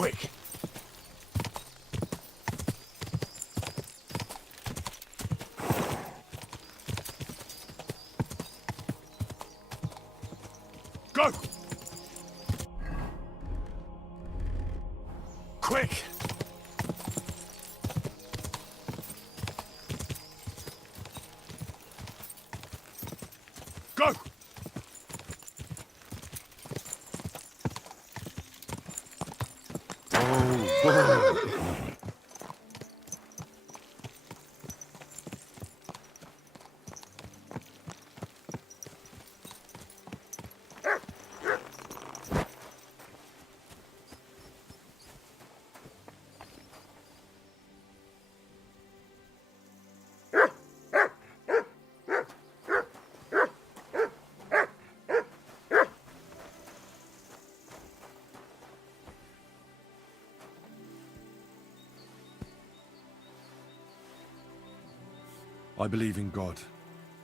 Quick! Go! Quick! Go! I believe in God,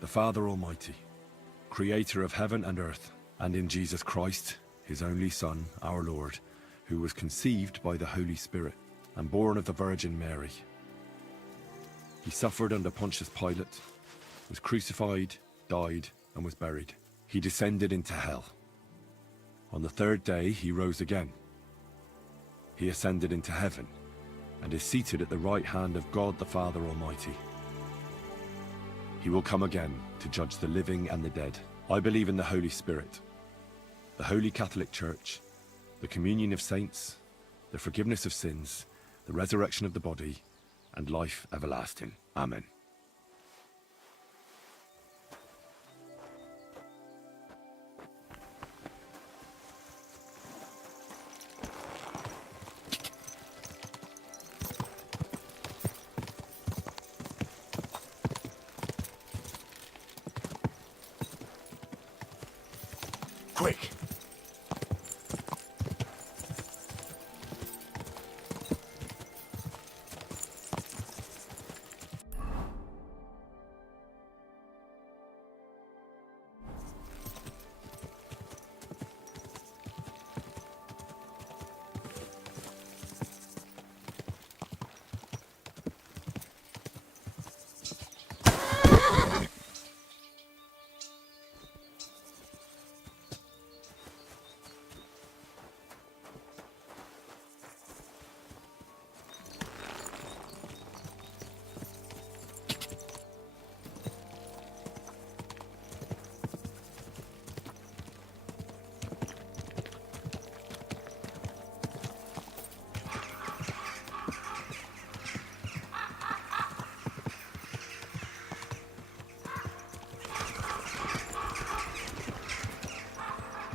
the Father Almighty, creator of heaven and earth, and in Jesus Christ, his only Son, our Lord, who was conceived by the Holy Spirit and born of the Virgin Mary. He suffered under Pontius Pilate, was crucified, died, and was buried. He descended into hell. On the third day, he rose again. He ascended into heaven and is seated at the right hand of God the Father Almighty. He will come again to judge the living and the dead. I believe in the Holy Spirit, the Holy Catholic Church, the communion of saints, the forgiveness of sins, the resurrection of the body, and life everlasting. Amen. Quick!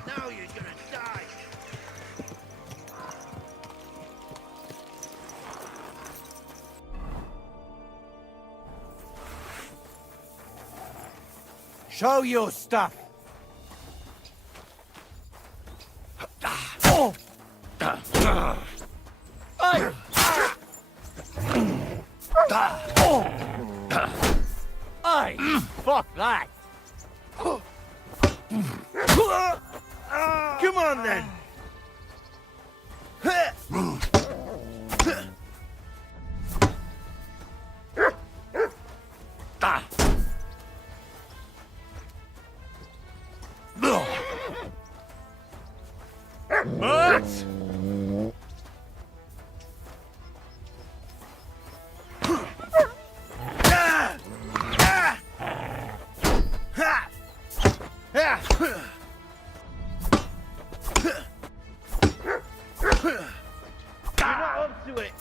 Now you're gonna die! Show your stuff! Oh! Hey! Hey! Fuck that! Come on then! What? You're not up to it!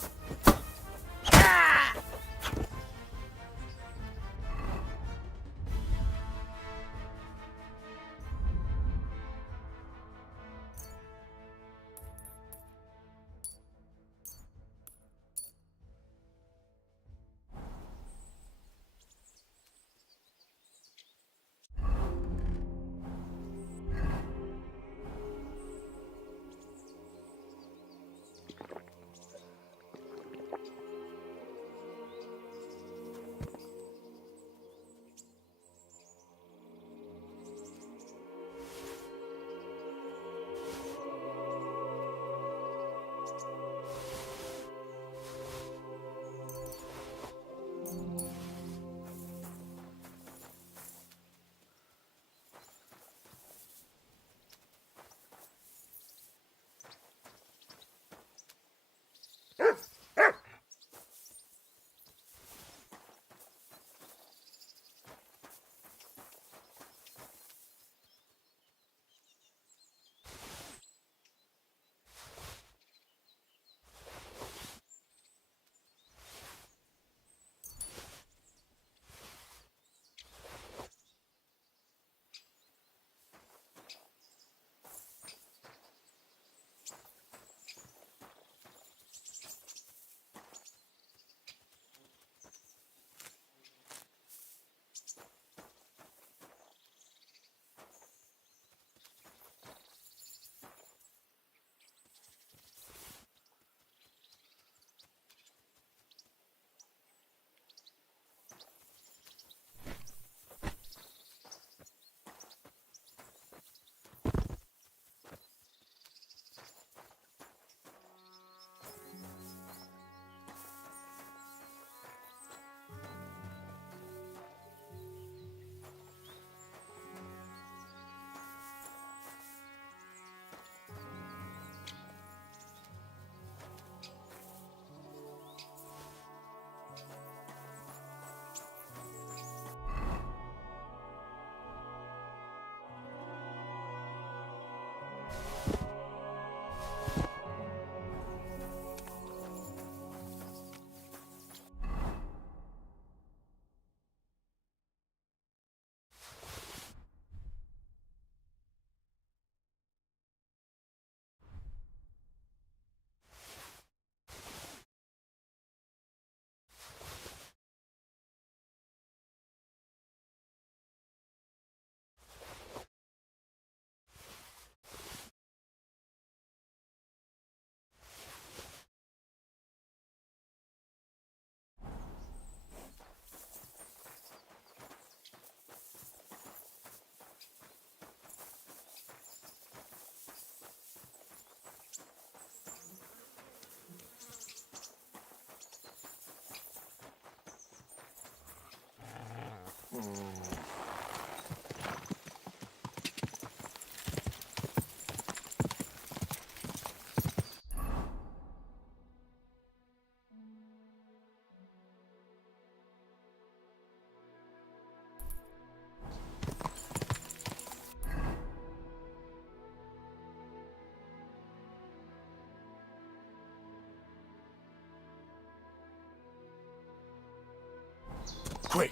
Quick!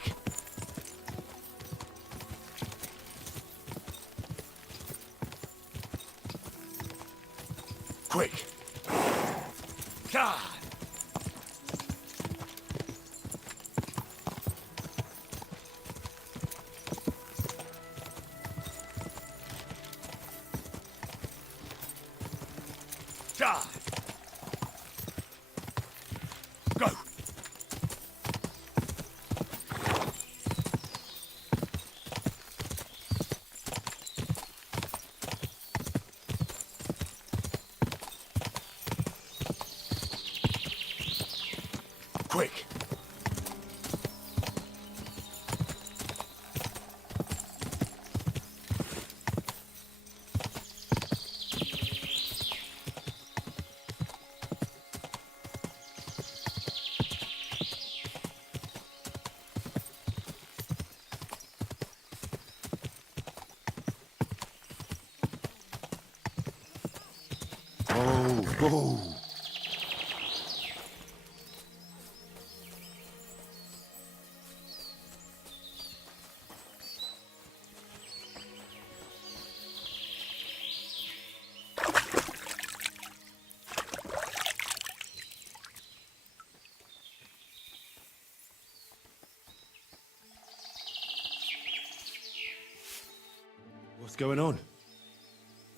Quick! God! God! Go! Quick! Oh, go! What's going on?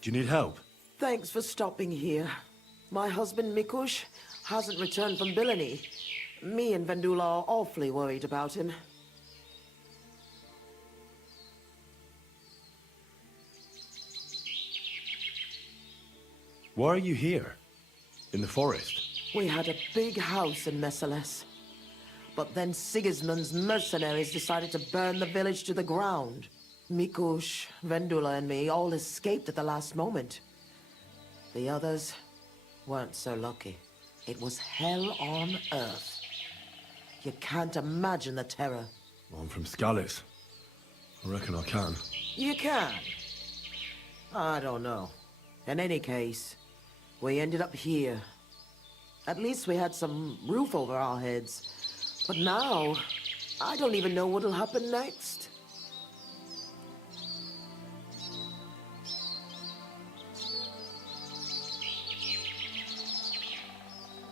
Do you need help? Thanks for stopping here. My husband Mikush hasn't returned from Billany. Me and Vendula are awfully worried about him. Why are you here? In the forest? We had a big house in Messales. But then Sigismund's mercenaries decided to burn the village to the ground. Mikush, Vendula and me all escaped at the last moment. The others weren't so lucky. It was hell on earth. You can't imagine the terror. I'm from Scallis. I reckon I can. You can. I don't know. In any case, we ended up here. At least we had some roof over our heads. But now, I don't even know what'll happen next.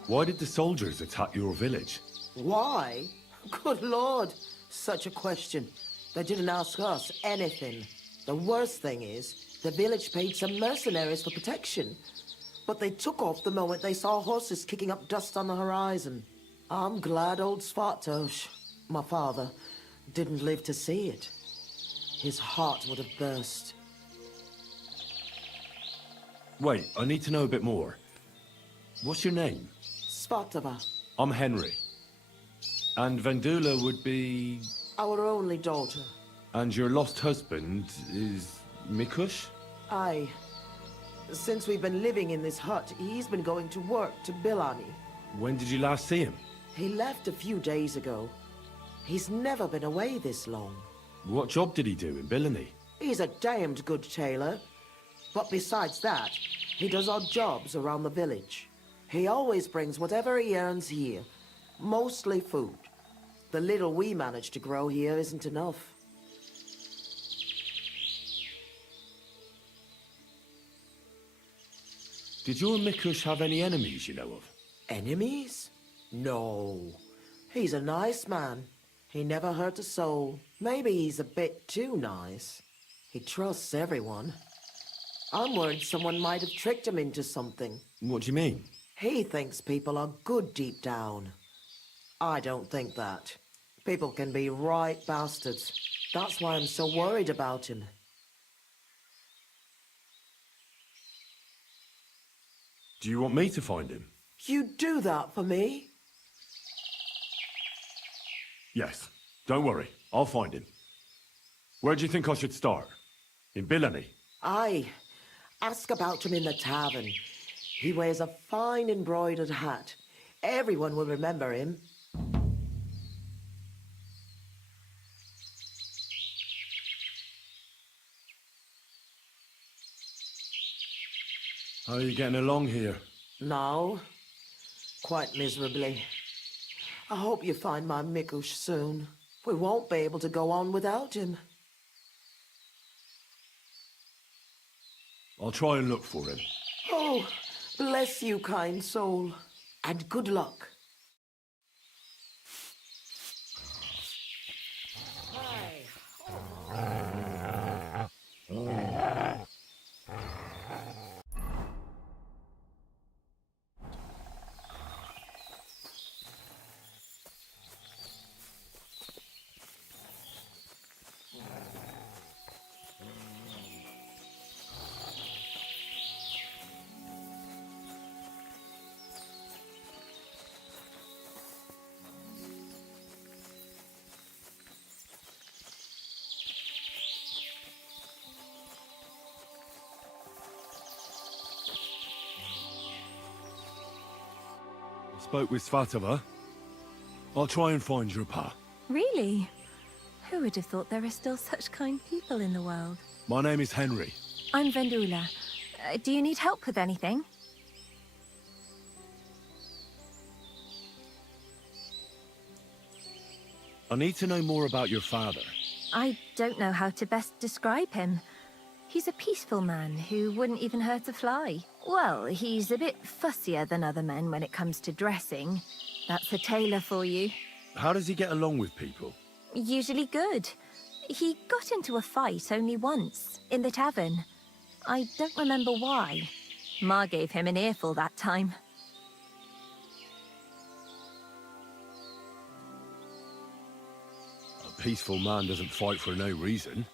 Why did the soldiers attack your village? Why? Good Lord, such a question. They didn't ask us anything. The worst thing is, the village paid some mercenaries for protection. But they took off the moment they saw horses kicking up dust on the horizon. I'm glad old Svartosh, my father, didn't live to see it. His heart would have burst. Wait, I need to know a bit more. What's your name? Svatova, I'm Henry. And Vendula would be... our only daughter. And your lost husband is... Mikush? Aye. Since we've been living in this hut, he's been going to work to Billany. When did you last see him? He left a few days ago. He's never been away this long. What job did he do in Billany? He's a damned good tailor. But besides that, he does odd jobs around the village. He always brings whatever he earns here. Mostly food. The little we manage to grow here isn't enough. Did your Mikush have any enemies you know of? Enemies? No. He's a nice man. He never hurt a soul. Maybe he's a bit too nice. He trusts everyone. I'm worried someone might have tricked him into something. What do you mean? He thinks people are good deep down. I don't think that. People can be right bastards. That's why I'm so worried about him. Do you want me to find him? You'd do that for me? Yes. Don't worry. I'll find him. Where do you think I should start? In Billamy? Aye. Ask about him in the tavern. He wears a fine embroidered hat. Everyone will remember him. How are you getting along here? No. Quite miserably. I hope you find my Mikush soon. We won't be able to go on without him. I'll try and look for him. Oh, bless you, kind soul. And good luck. Spoke with Svatova. I'll try and find your pa. Really? Who would have thought there are still such kind people in the world? My name is Henry. I'm Vendula. Do you need help with anything? I need to know more about your father. I don't know how to best describe him. He's a peaceful man who wouldn't even hurt a fly. Well, he's a bit fussier than other men when it comes to dressing. That's a tailor for you. How does he get along with people? Usually good. He got into a fight only once, in the tavern. I don't remember why. Ma gave him an earful that time. A peaceful man doesn't fight for no reason.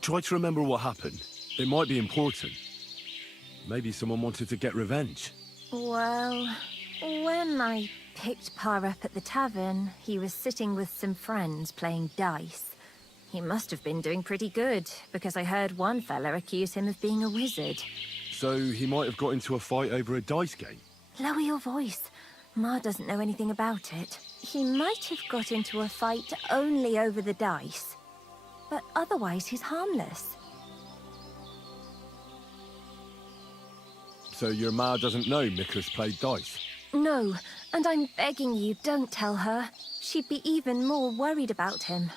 Try to remember what happened. It might be important. Maybe someone wanted to get revenge. Well, when I picked Pa up at the tavern, he was sitting with some friends playing dice. He must have been doing pretty good, because I heard one fella accuse him of being a wizard. So he might have got into a fight over a dice game? Lower your voice. Ma doesn't know anything about it. He might have got into a fight only over the dice, but otherwise he's harmless. So your ma doesn't know Miklas played dice? No, and I'm begging you, don't tell her. She'd be even more worried about him.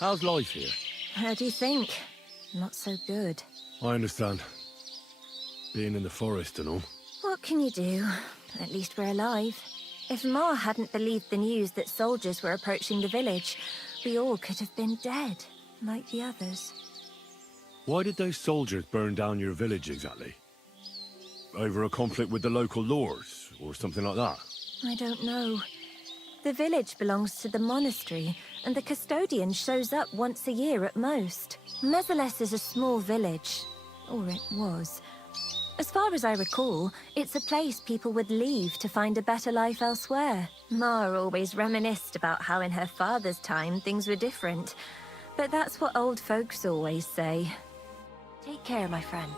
How's life here? How do you think? Not so good. I understand. Being in the forest and all. What can you do? At least we're alive. If Ma hadn't believed the news that soldiers were approaching the village, we all could have been dead, like the others. Why did those soldiers burn down your village exactly? Over a conflict with the local lords, or something like that? I don't know. The village belongs to the monastery, and the custodian shows up once a year at most. Mezeles is a small village, or it was. As far as I recall, it's a place people would leave to find a better life elsewhere. Ma always reminisced about how in her father's time things were different, but that's what old folks always say. Take care, my friend.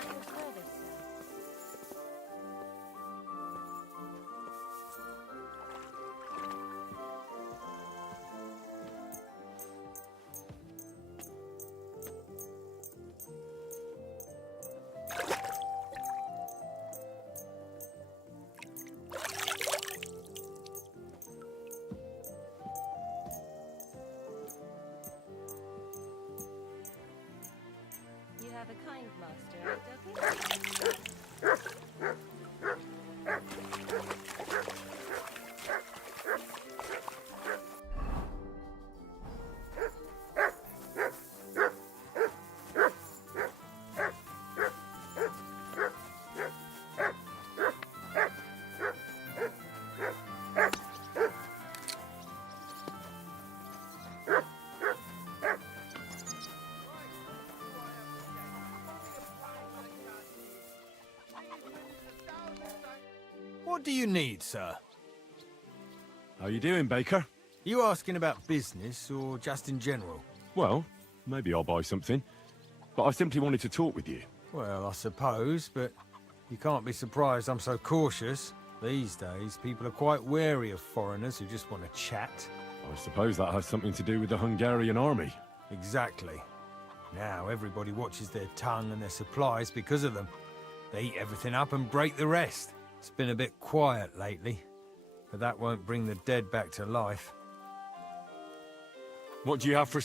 at your service, sir. You have a kind master, eh, Ducky? What do you need, sir? How you doing, Baker? You asking about business or just in general? Well, maybe I'll buy something. But I simply wanted to talk with you. Well, I suppose, but you can't be surprised I'm so cautious. These days, people are quite wary of foreigners who just want to chat. I suppose that has something to do with the Hungarian army. Exactly. Now everybody watches their tongue and their supplies because of them. They eat everything up and break the rest. It's been a bit quiet lately, but that won't bring the dead back to life. What do you have for...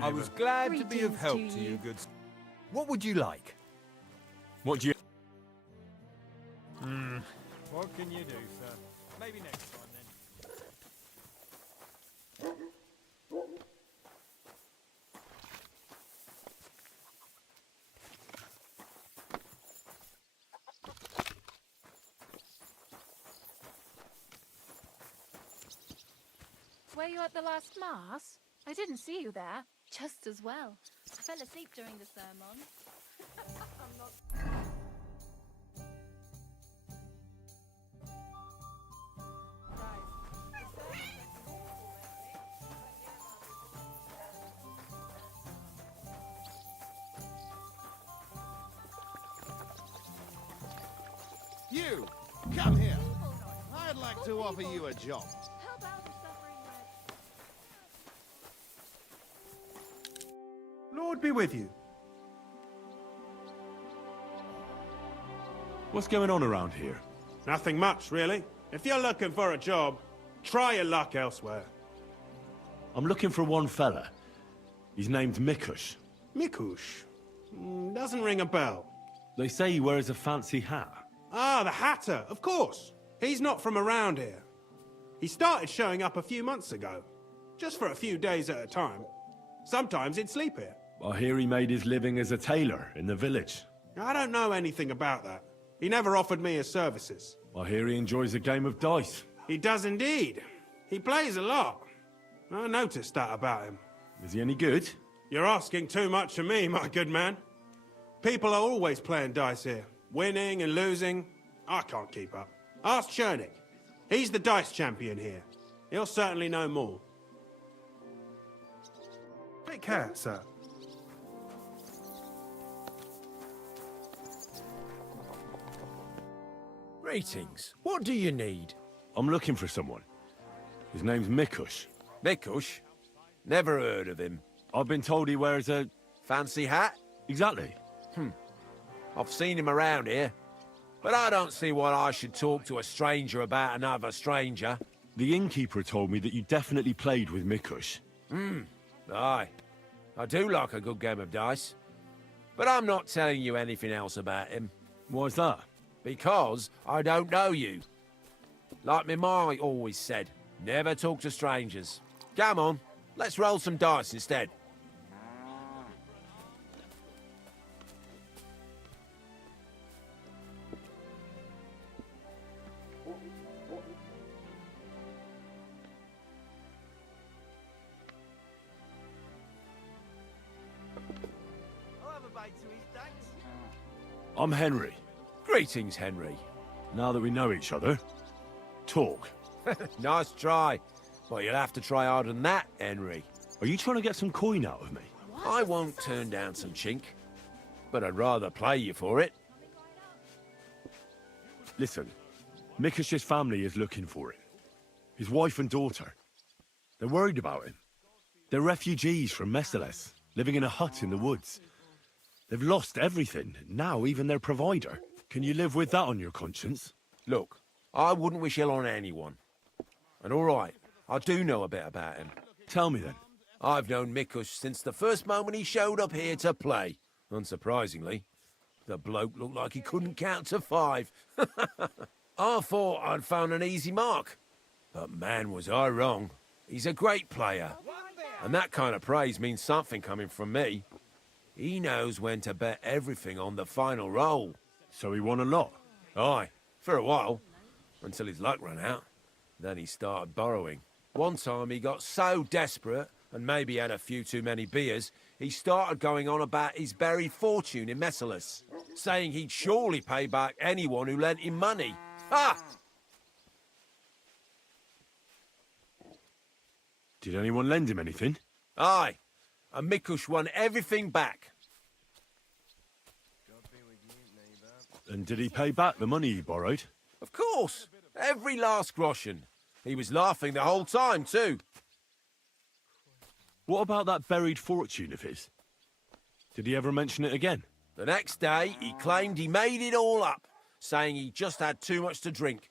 I was glad to be of Greetings help to to you, you. good... What would you like? What do you... What can you do, sir? Maybe next time, then. Were you at the last Mass? I didn't see you there. Just as well. I fell asleep during the sermon. You, come here. I'd like to offer you a job. Help out the suffering wretch. Lord be with you. What's going on around here? Nothing much, really. If you're looking for a job, try your luck elsewhere. I'm looking for one fella. His name's Mikush. Mikush? Doesn't ring a bell. They say he wears a fancy hat. Ah, the Hatter, of course. He's not from around here. He started showing up a few months ago. Just for a few days at a time. Sometimes he'd sleep here. I hear he made his living as a tailor in the village. I don't know anything about that. He never offered me his services. I hear he enjoys a game of dice. He does indeed. He plays a lot. I noticed that about him. Is he any good? You're asking too much of me, my good man. People are always playing dice here. Winning and losing. I can't keep up. Ask Chernik. He's the dice champion here. He'll certainly know more. Take care, sir. Greetings. What do you need? I'm looking for someone. His name's Mikush. Mikush? Never heard of him. I've been told he wears a... Fancy hat? Exactly. I've seen him around here. But I don't see why I should talk to a stranger about another stranger. The innkeeper told me that you definitely played with Mikush. Aye. I do like a good game of dice. But I'm not telling you anything else about him. Why's that? Because I don't know you. Like me ma always said, never talk to strangers. Come on, let's roll some dice instead. I'm Henry. Greetings, Henry. Now that we know each other, talk. Nice try. But you'll have to try harder than that, Henry. Are you trying to get some coin out of me? I won't turn down some chink, but I'd rather play you for it. Listen, Mikush's family is looking for him. His wife and daughter. They're worried about him. They're refugees from Messales, living in a hut in the woods. They've lost everything, now even their provider. Can you live with that on your conscience? Look, I wouldn't wish ill on anyone. And all right, I do know a bit about him. Tell me then. I've known Mikush since the first moment he showed up here to play. Unsurprisingly, the bloke looked like he couldn't count to 5. I thought I'd found an easy mark. But man, was I wrong. He's a great player. And that kind of praise means something coming from me. He knows when to bet everything on the final roll. So he won a lot? Aye, for a while. Until his luck ran out. Then he started borrowing. One time he got so desperate, and maybe had a few too many beers, he started going on about his buried fortune in Messales, saying he'd surely pay back anyone who lent him money. Ha! Did anyone lend him anything? Aye, and Mikush won everything back. And did he pay back the money he borrowed? Of course, every last groschen. He was laughing the whole time, too. What about that buried fortune of his? Did he ever mention it again? The next day, he claimed he made it all up, saying he just had too much to drink.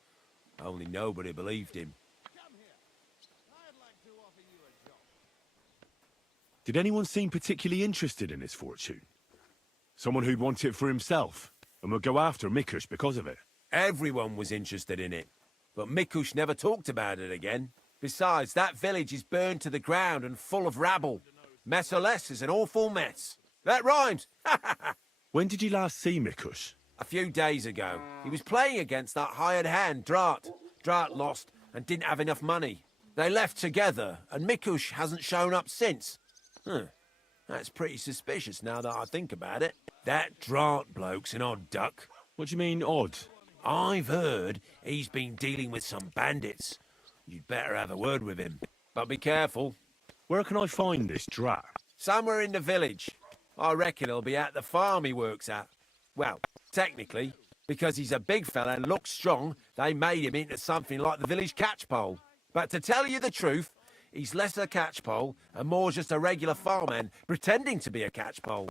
Only nobody believed him. Did anyone seem particularly interested in his fortune? Someone who'd want it for himself, and would go after Mikush because of it? Everyone was interested in it, but Mikush never talked about it again. Besides, that village is burned to the ground and full of rabble. Messales is an awful mess. That rhymes! When did you last see Mikush? A few days ago. He was playing against that hired hand, Drat. Drat lost and didn't have enough money. They left together, and Mikush hasn't shown up since. That's pretty suspicious now that I think about it. That Drat bloke's an odd duck. What do you mean, odd? I've heard he's been dealing with some bandits. You'd better have a word with him. But be careful. Where can I find this Drat? Somewhere in the village. I reckon he'll be at the farm he works at. Well, technically, because he's a big fella and looks strong, they made him into something like the village catchpole. But to tell you the truth, he's less a catchpole and more just a regular farmhand pretending to be a catchpole.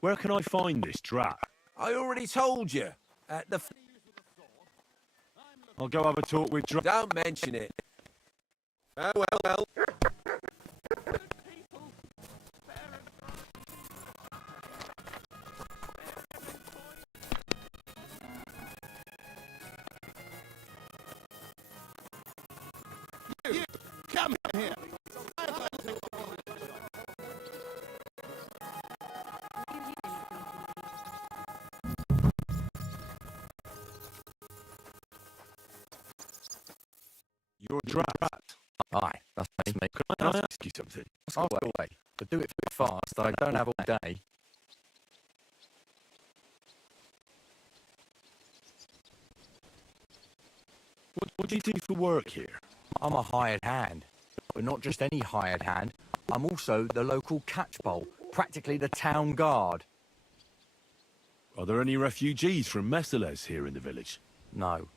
Where can I find this Drat? I already told you. At the... I'll go have a talk with Drat. Don't mention it. Oh, well. You, come here. You're Drat. Aye, that's me. Can I ask you something? Ask away. But do it fast. I don't have all day. What do you do for work here? I'm a hired hand. But not just any hired hand. I'm also the local catchpole. Practically the town guard. Are there any refugees from Messales here in the village? No.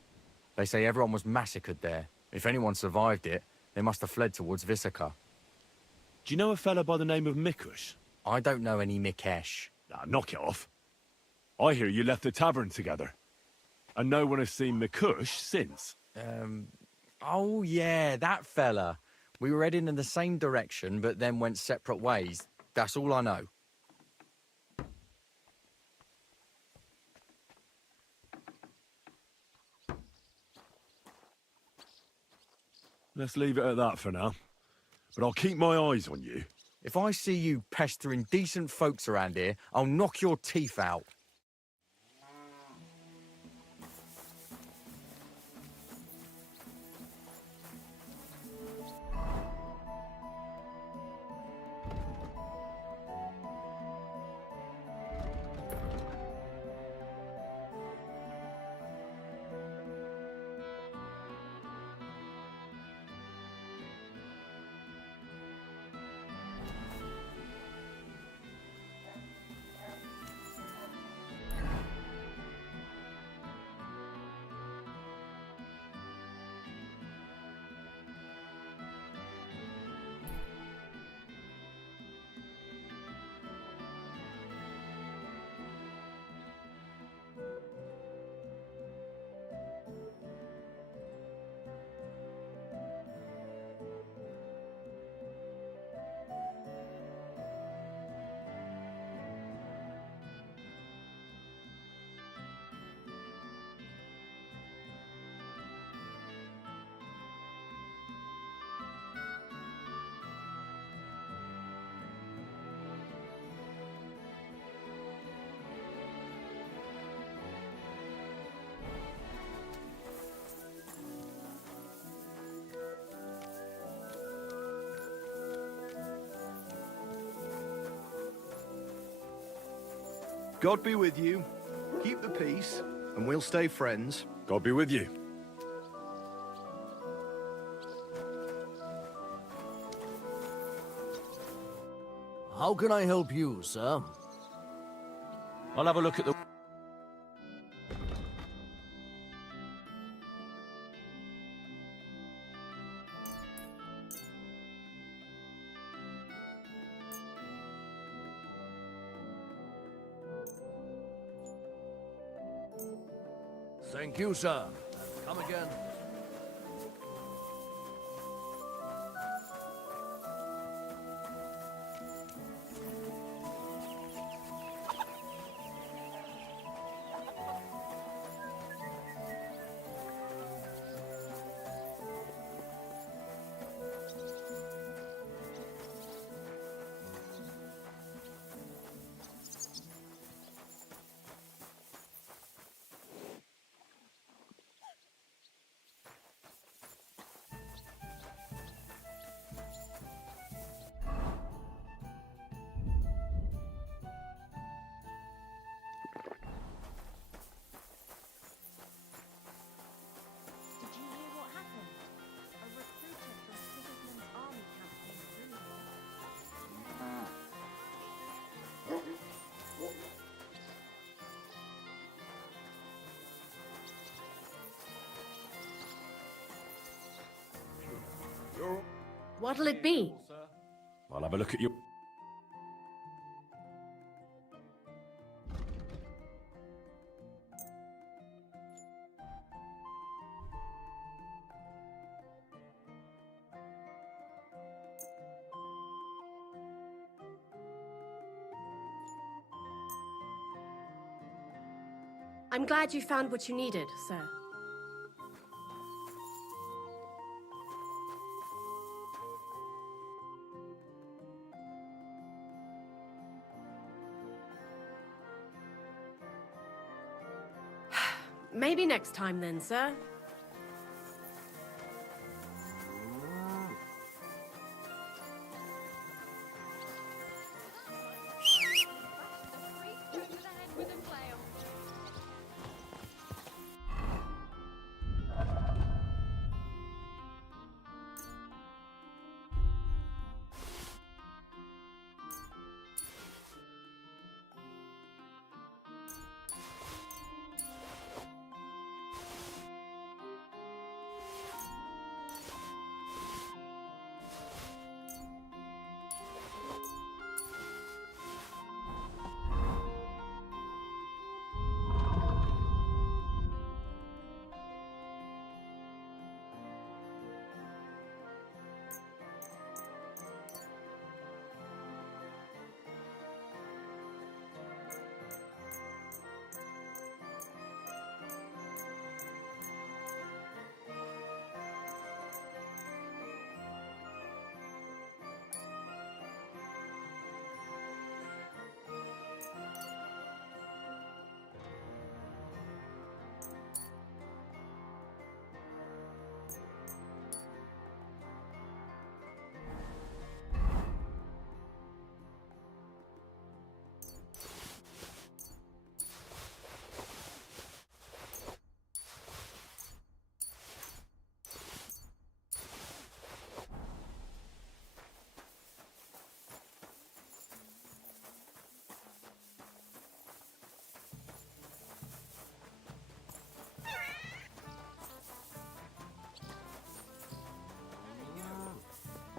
They say everyone was massacred there. If anyone survived it, they must have fled towards Visaka. Do you know a fella by the name of Mikush? I don't know any Mikesh. Nah, knock it off. I hear you left the tavern together. And no one has seen Mikush since. Oh yeah, that fella. We were heading in the same direction, but then went separate ways. That's all I know. Let's leave it at that for now. But I'll keep my eyes on you. If I see you pestering decent folks around here, I'll knock your teeth out. God be with you. Keep the peace, and we'll stay friends. God be with you. How can I help you, sir? I'll have a look at the... Thank you, sir. Come again. Did you hear what happened? A recruiter from Sigismund's army camp came through here. What'll it be? I'll have a look at you. I'm glad you found what you needed, sir. Maybe next time then, sir.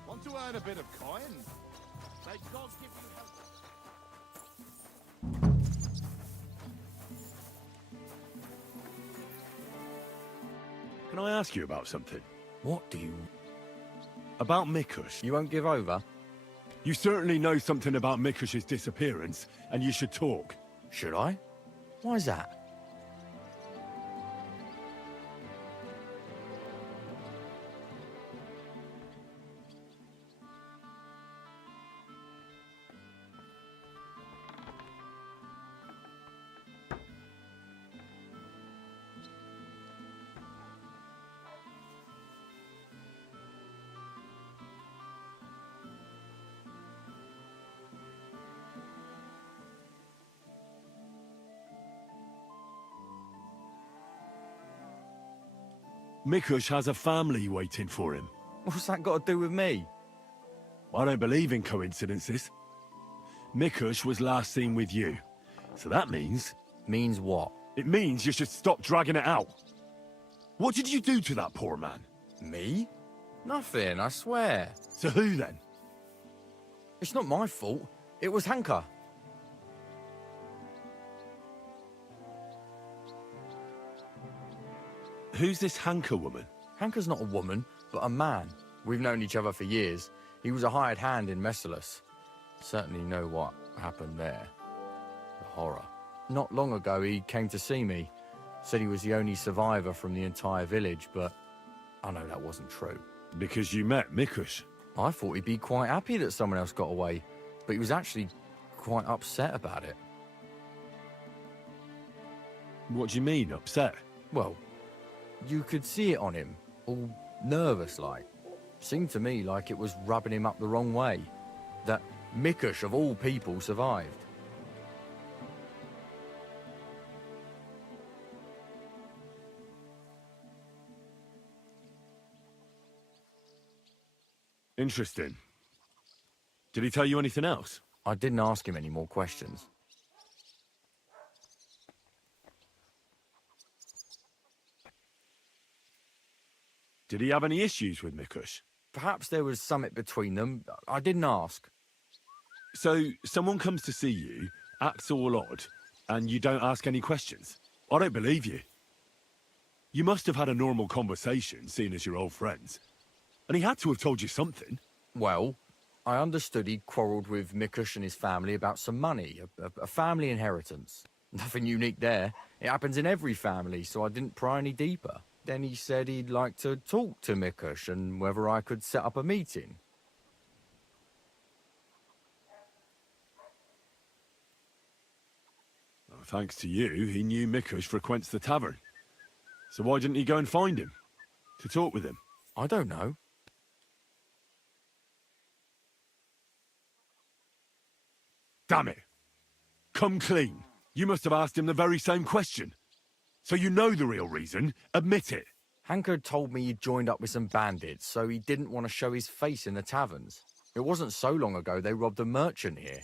Want to earn a bit of coin? May God give you help. Can I ask you about something? What do you... About Mikush. You won't give over? You certainly know something about Mikush's disappearance, and you should talk. Should I? Why's that? Mikush has a family waiting for him. What's that got to do with me? I don't believe in coincidences. Mikush was last seen with you. So that means... Means what? It means you should stop dragging it out. What did you do to that poor man? Me? Nothing, I swear. So who then? It's not my fault. It was Hanka. Who's this Hanka woman? Hanka's not a woman, but a man. We've known each other for years. He was a hired hand in Messalus. Certainly know what happened there. The horror. Not long ago, he came to see me. Said he was the only survivor from the entire village, but I know that wasn't true. Because you met Mikush? I thought he'd be quite happy that someone else got away, but he was actually quite upset about it. What do you mean, upset? Well, you could see it on him, all nervous-like. Seemed to me like it was rubbing him up the wrong way. That Mikush, of all people, survived. Interesting. Did he tell you anything else? I didn't ask him any more questions. Did he have any issues with Mikush? Perhaps there was something between them. I didn't ask. So, someone comes to see you, acts all odd, and you don't ask any questions? I don't believe you. You must have had a normal conversation, seeing as you're old friends. And he had to have told you something. Well, I understood he quarrelled with Mikush and his family about some money, a family inheritance. Nothing unique there. It happens in every family, so I didn't pry any deeper. Then he said he'd like to talk to Mikush and whether I could set up a meeting. Well, thanks to you, he knew Mikush frequents the tavern. So why didn't he go and find him? To talk with him? I don't know. Damn it! Come clean. You must have asked him the very same question. So you know the real reason. Admit it. Hanka told me he'd joined up with some bandits, so he didn't want to show his face in the taverns. It wasn't so long ago they robbed a merchant here.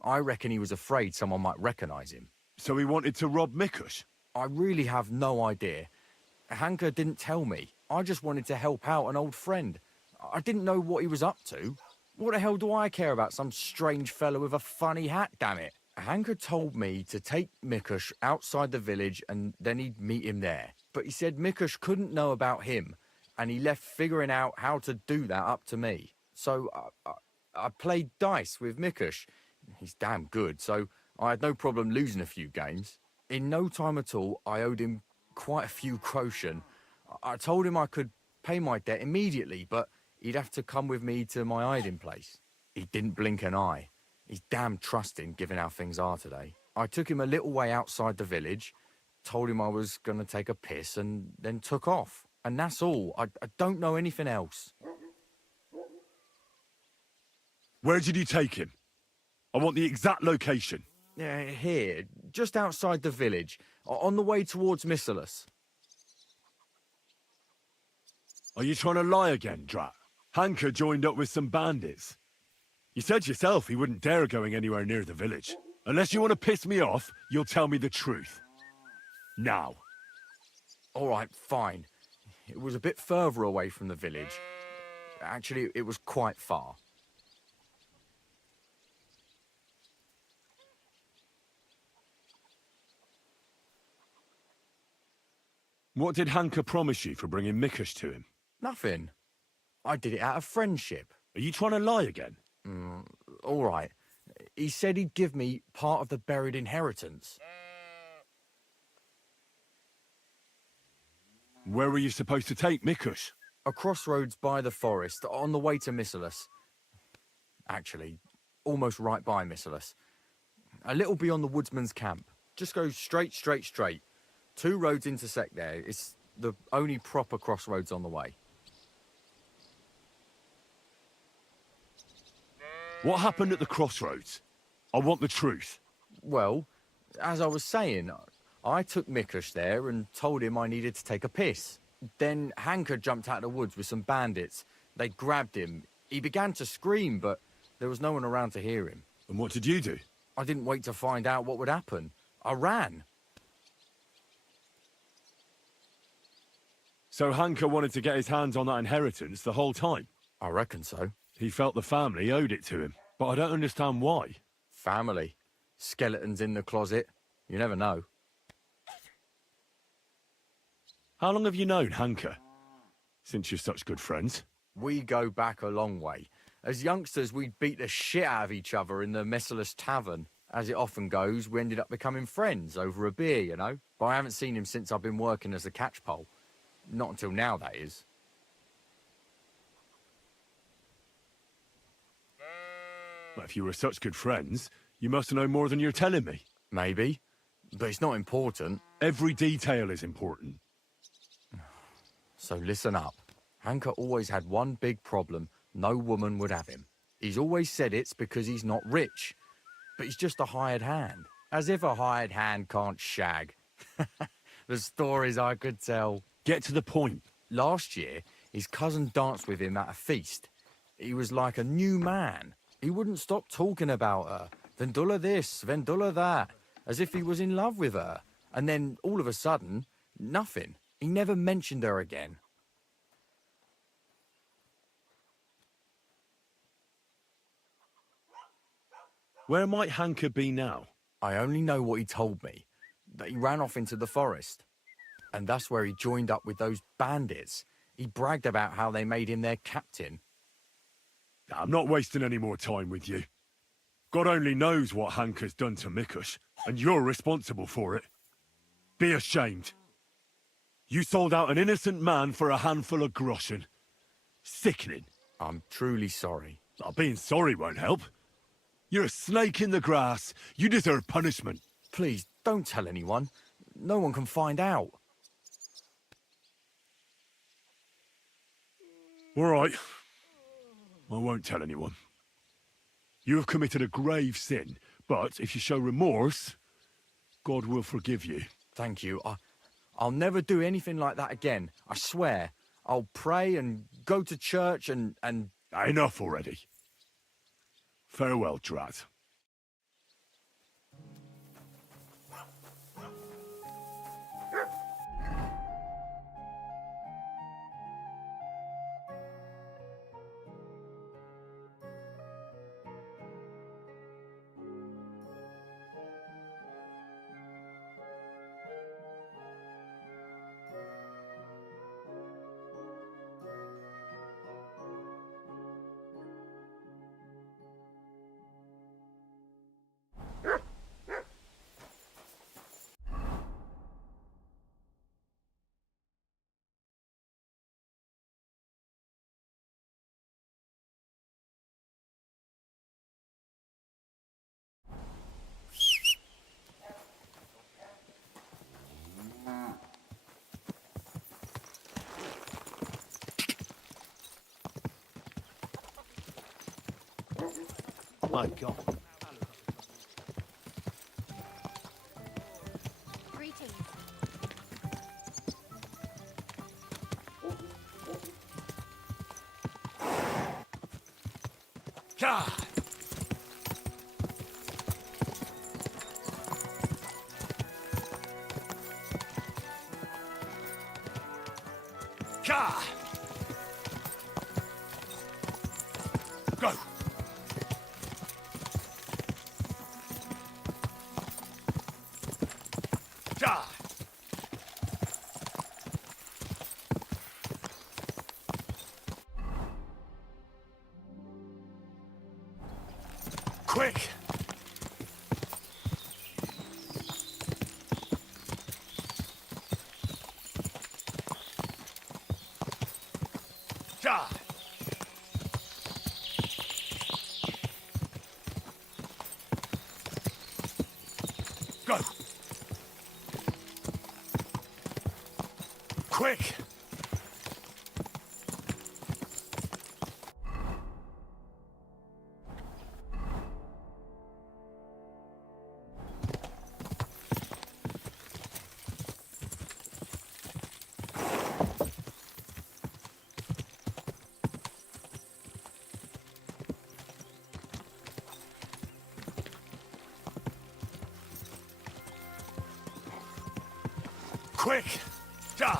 I reckon he was afraid someone might recognize him. So he wanted to rob Mikush? I really have no idea. Hanka didn't tell me. I just wanted to help out an old friend. I didn't know what he was up to. What the hell do I care about some strange fellow with a funny hat, damn it? Hanka told me to take Mikush outside the village and then he'd meet him there. But he said Mikush couldn't know about him, and he left figuring out how to do that up to me. So I played dice with Mikush. He's damn good, so I had no problem losing a few games. In no time at all, I owed him quite a few groschen. I told him I could pay my debt immediately, but he'd have to come with me to my hiding place. He didn't blink an eye. He's damn trusting, given how things are today. I took him a little way outside the village, told him I was going to take a piss, and then took off. And that's all. I don't know anything else. Where did you take him? I want the exact location. Here, just outside the village, on the way towards Missalus. Are you trying to lie again, Drat? Hanka joined up with some bandits. You said yourself he wouldn't dare going anywhere near the village. Unless you want to piss me off, you'll tell me the truth. Now. All right, fine. It was a bit further away from the village. Actually, it was quite far. What did Hanka promise you for bringing Mikush to him? Nothing. I did it out of friendship. Are you trying to lie again? All right. He said he'd give me part of the buried inheritance. Where were you supposed to take Mikush? A crossroads by the forest, on the way to Missalus. Actually, almost right by Missalus. A little beyond the woodsman's camp. Just go straight. 2 roads intersect there. It's the only proper crossroads on the way. What happened at the crossroads? I want the truth. Well, as I was saying, I took Mikush there and told him I needed to take a piss. Then Hanker jumped out of the woods with some bandits. They grabbed him. He began to scream, but there was no one around to hear him. And what did you do? I didn't wait to find out what would happen. I ran. So Hanker wanted to get his hands on that inheritance the whole time? I reckon so. He felt the family owed it to him, but I don't understand why. Family. Skeletons in the closet. You never know. How long have you known Hanker? Since you're such good friends? We go back a long way. As youngsters, we'd beat the shit out of each other in the Merciless Tavern. As it often goes, we ended up becoming friends over a beer, you know? But I haven't seen him since I've been working as a catchpole. Not until now, that is. Well, if you were such good friends, you must know more than you're telling me. Maybe. But it's not important. Every detail is important. So listen up. Hanker always had one big problem. No woman would have him. He's always said it's because he's not rich. But he's just a hired hand. As if a hired hand can't shag. The stories I could tell. Get to the point. Last year, his cousin danced with him at a feast. He was like a new man. He wouldn't stop talking about her. Vendula this, Vendula that. As if he was in love with her. And then, all of a sudden, nothing. He never mentioned her again. Where might Hanker be now? I only know what he told me. That he ran off into the forest. And that's where he joined up with those bandits. He bragged about how they made him their captain. I'm not wasting any more time with you. God only knows what Hanker's done to Mikush, and you're responsible for it. Be ashamed. You sold out an innocent man for a handful of groschen. Sickening. I'm truly sorry. Being sorry won't help. You're a snake in the grass. You deserve punishment. Please, don't tell anyone. No one can find out. All right. I won't tell anyone. You have committed a grave sin, but if you show remorse, God will forgive you. Thank you. I'll never do anything like that again. I swear. I'll pray and go to church and... Enough already. Farewell, Drat. My God. Greetings. God! God! Go! God! Quick! God! Go! Quick! Quick! Ja!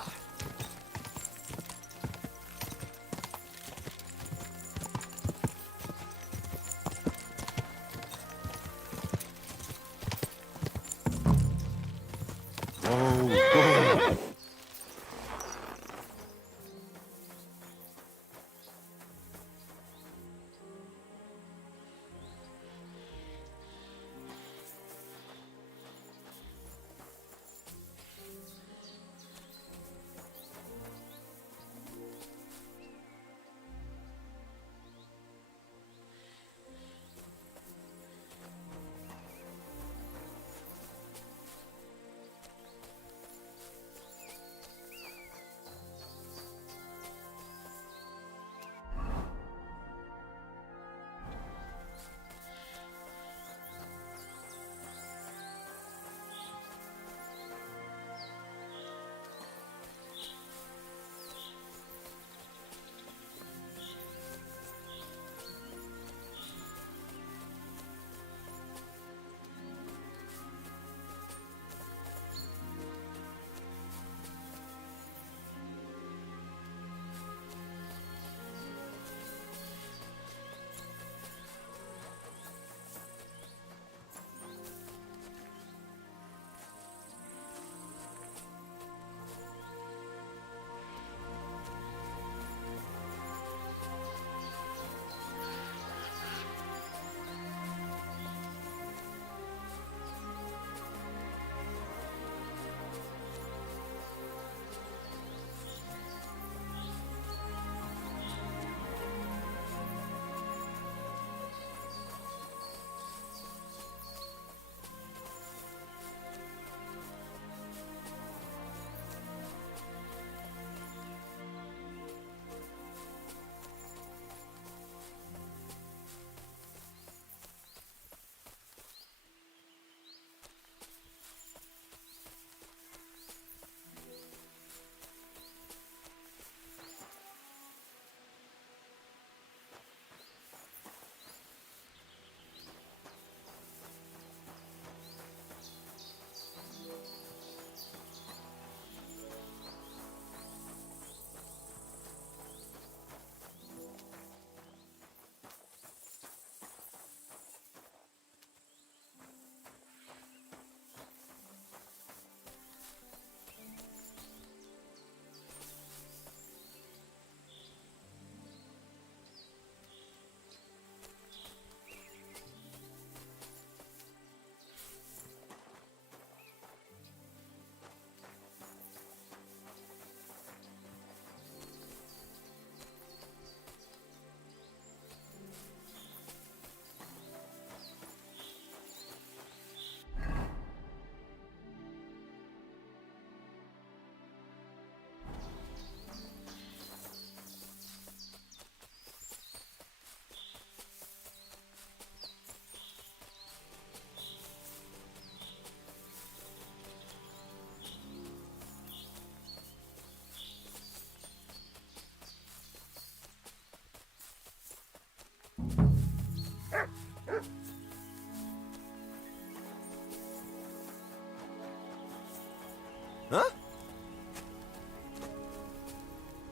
Huh?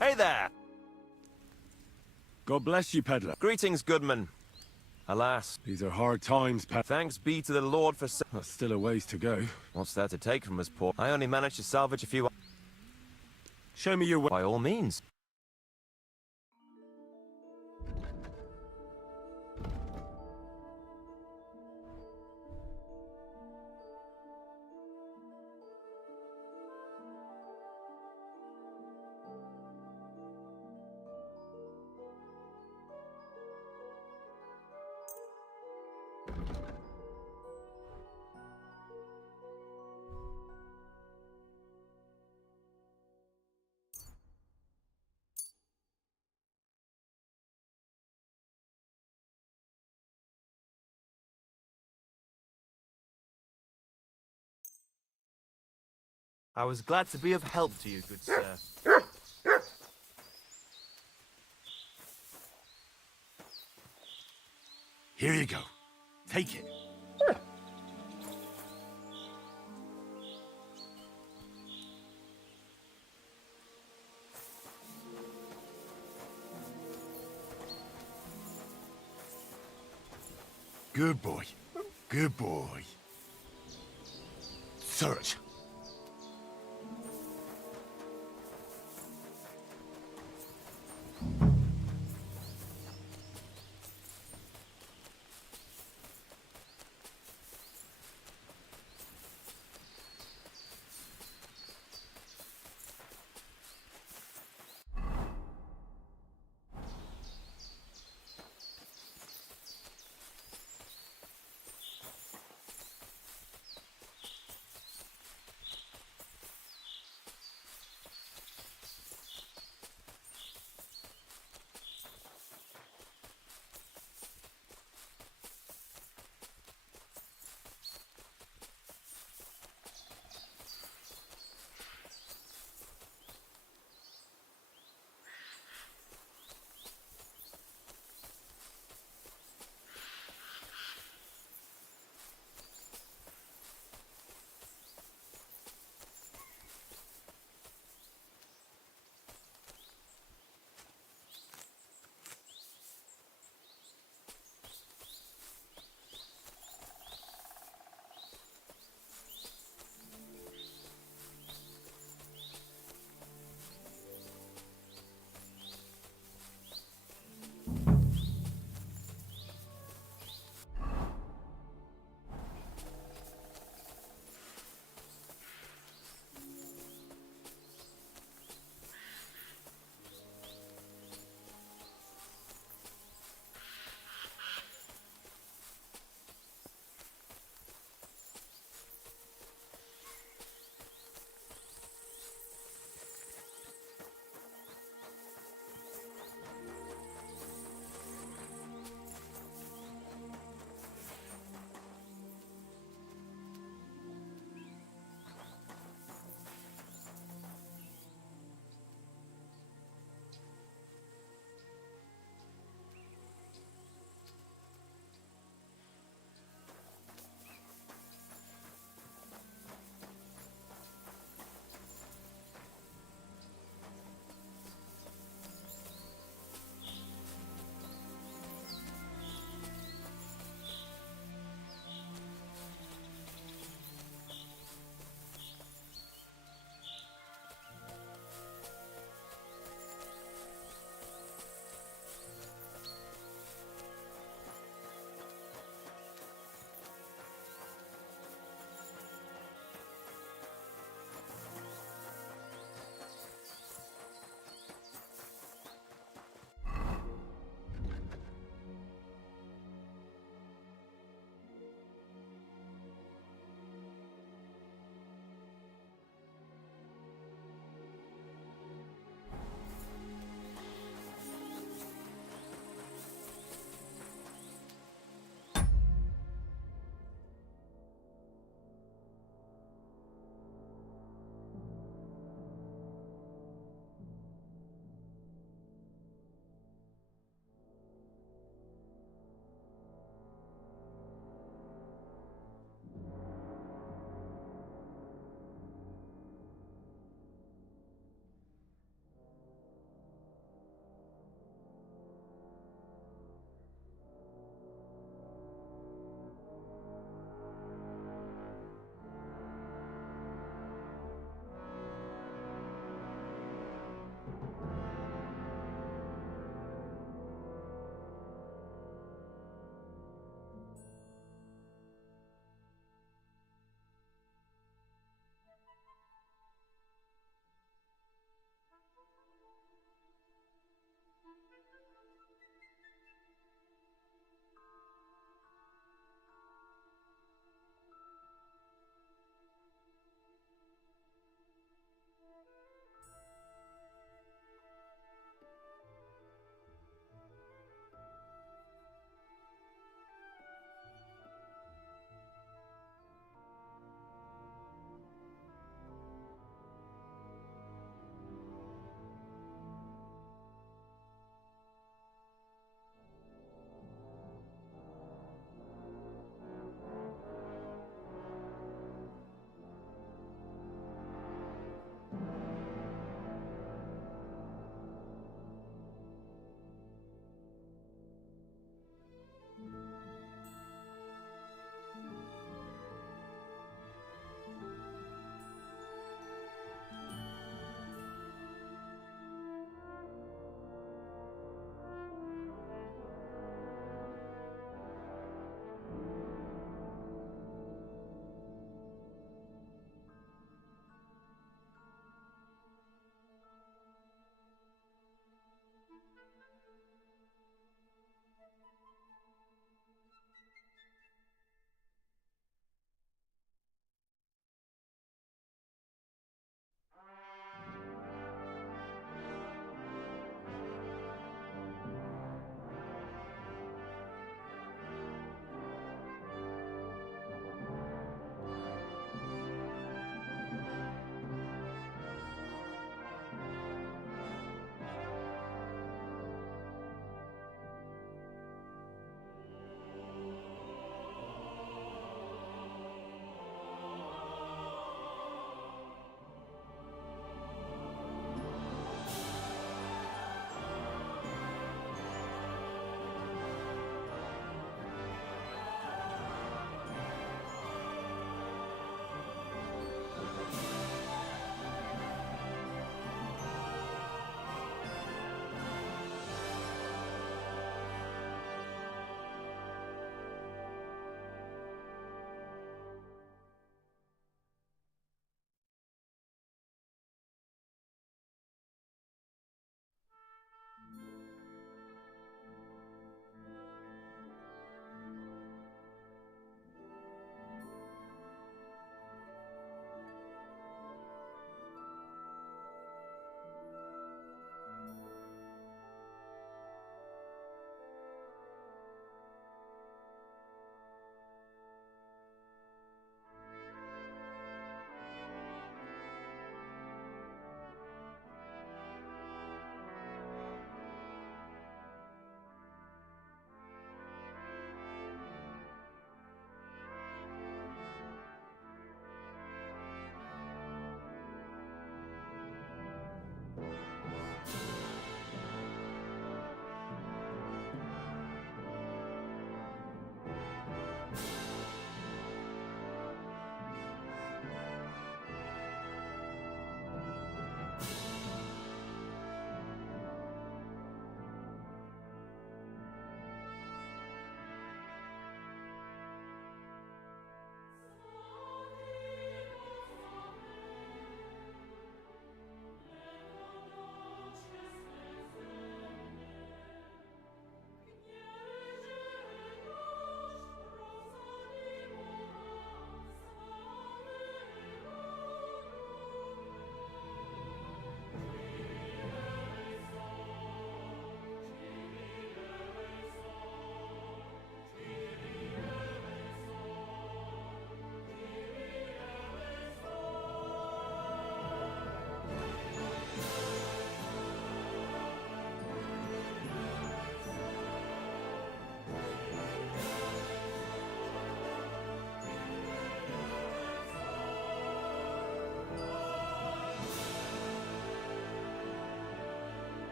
Hey there! God bless you, peddler. Greetings, goodman. Alas. These are hard times, Thanks be to the Lord for... That's still a ways to go. What's there to take from us, poor? I only managed to salvage a few... Show me your way. By all means. I was glad to be of help to you, good sir. Here you go. Take it. Good boy. Good boy. Search.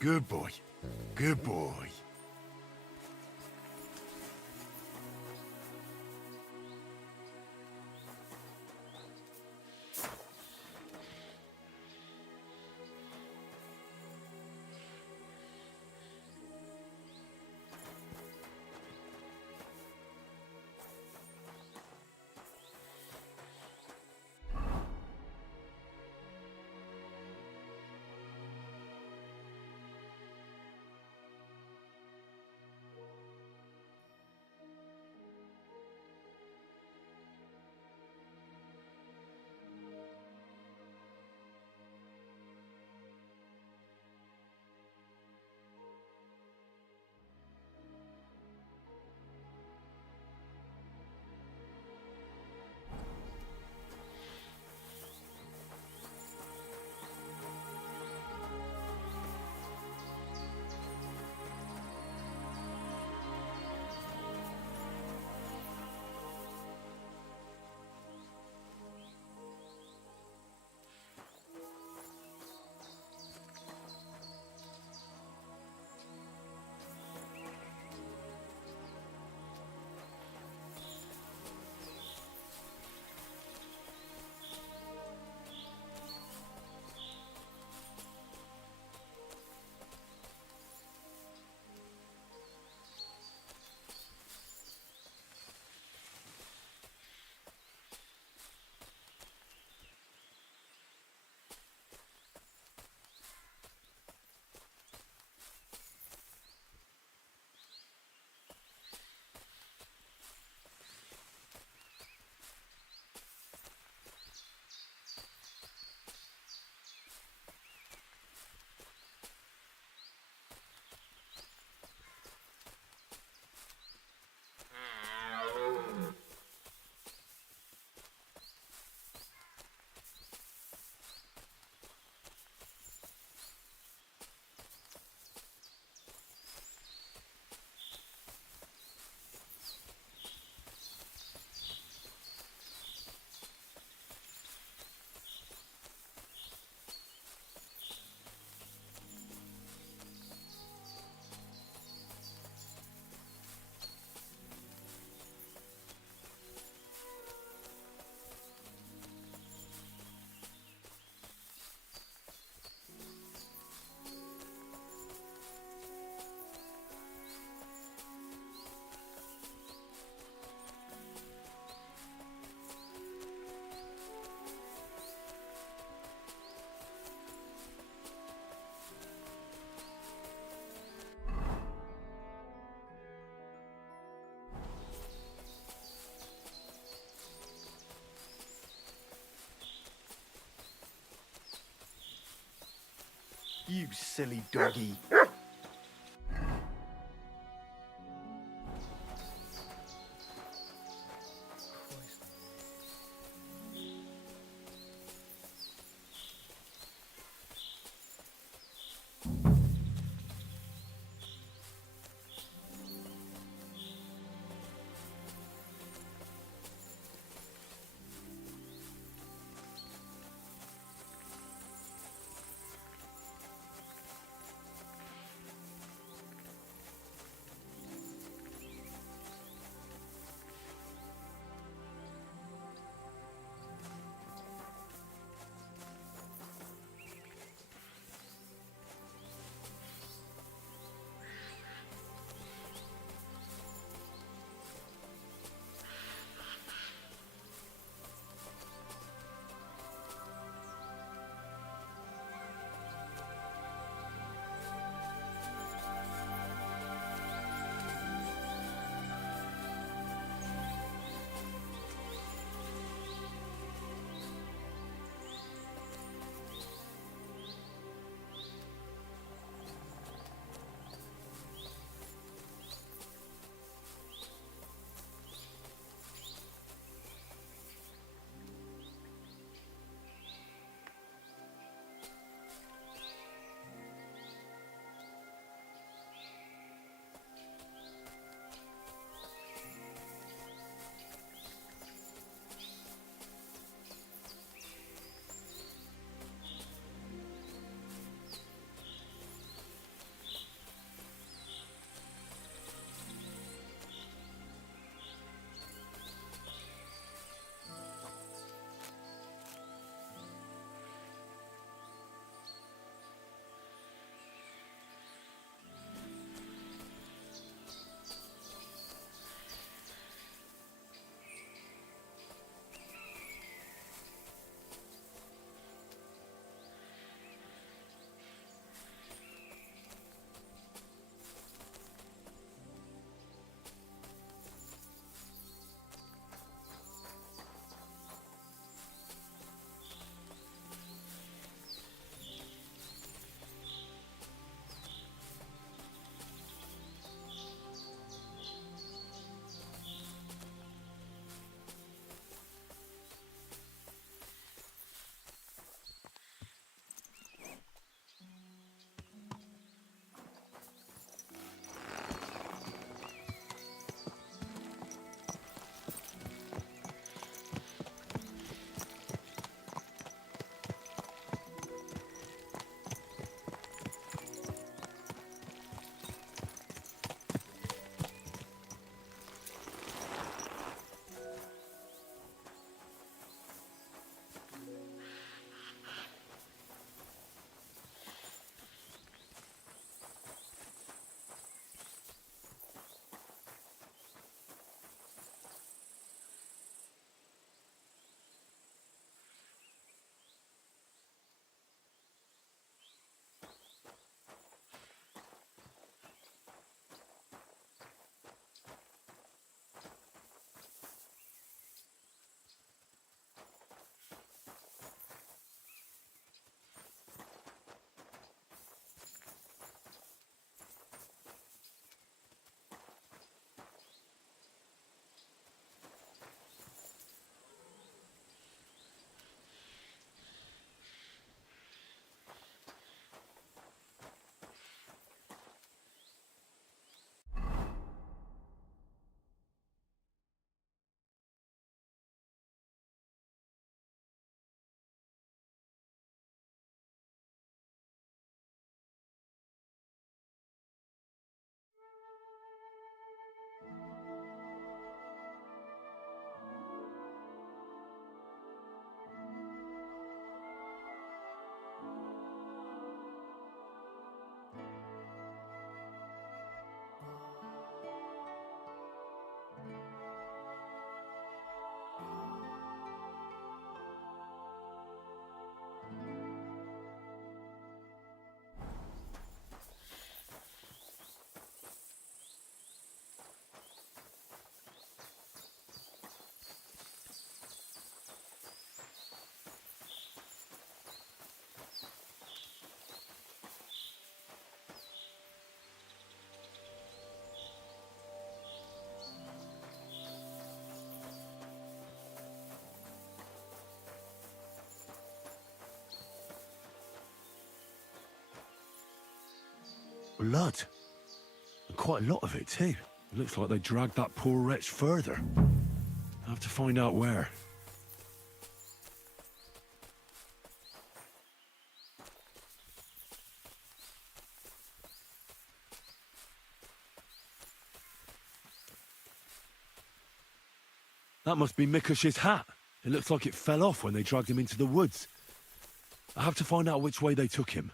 Good boy. Good boy. You silly doggy. Blood. And quite a lot of it, too. It looks like they dragged that poor wretch further. I have to find out where. That must be Mikush's hat. It looks like it fell off when they dragged him into the woods. I have to find out which way they took him.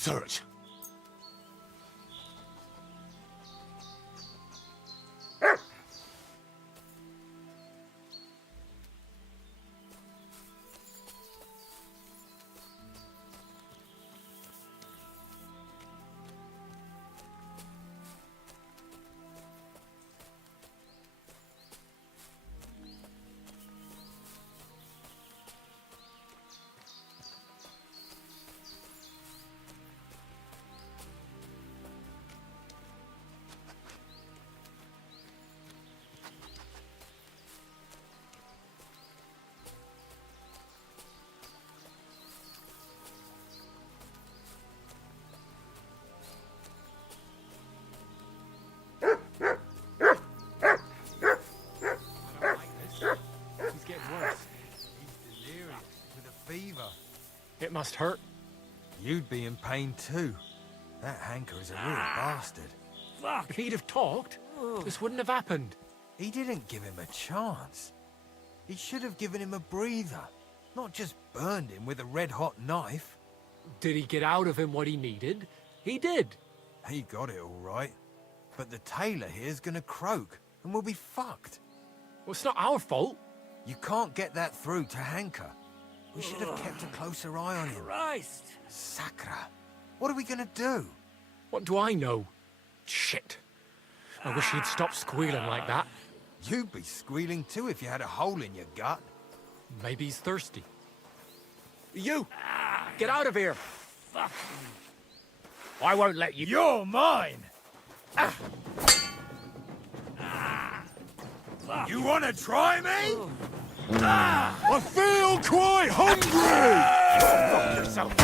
Search. It must hurt. You'd be in pain too. That Hanker is a real bastard. Fuck, if he'd have talked, this wouldn't have happened. He didn't give him a chance. He should have given him a breather, not just burned him with a red-hot knife. Did he get out of him what he needed? He did. He got it all right. But the tailor here's gonna croak, and we'll be fucked. Well, it's not our fault. You can't get that through to Hanker. We should have kept a closer eye on him. Christ! Sakra. What are we gonna do? What do I know? Shit. I wish he'd stop squealing like that. You'd be squealing too if you had a hole in your gut. Maybe he's thirsty. You! Get out of here! I won't let you... You're mine! You wanna try me? I feel quite hungry! Fuck yourself!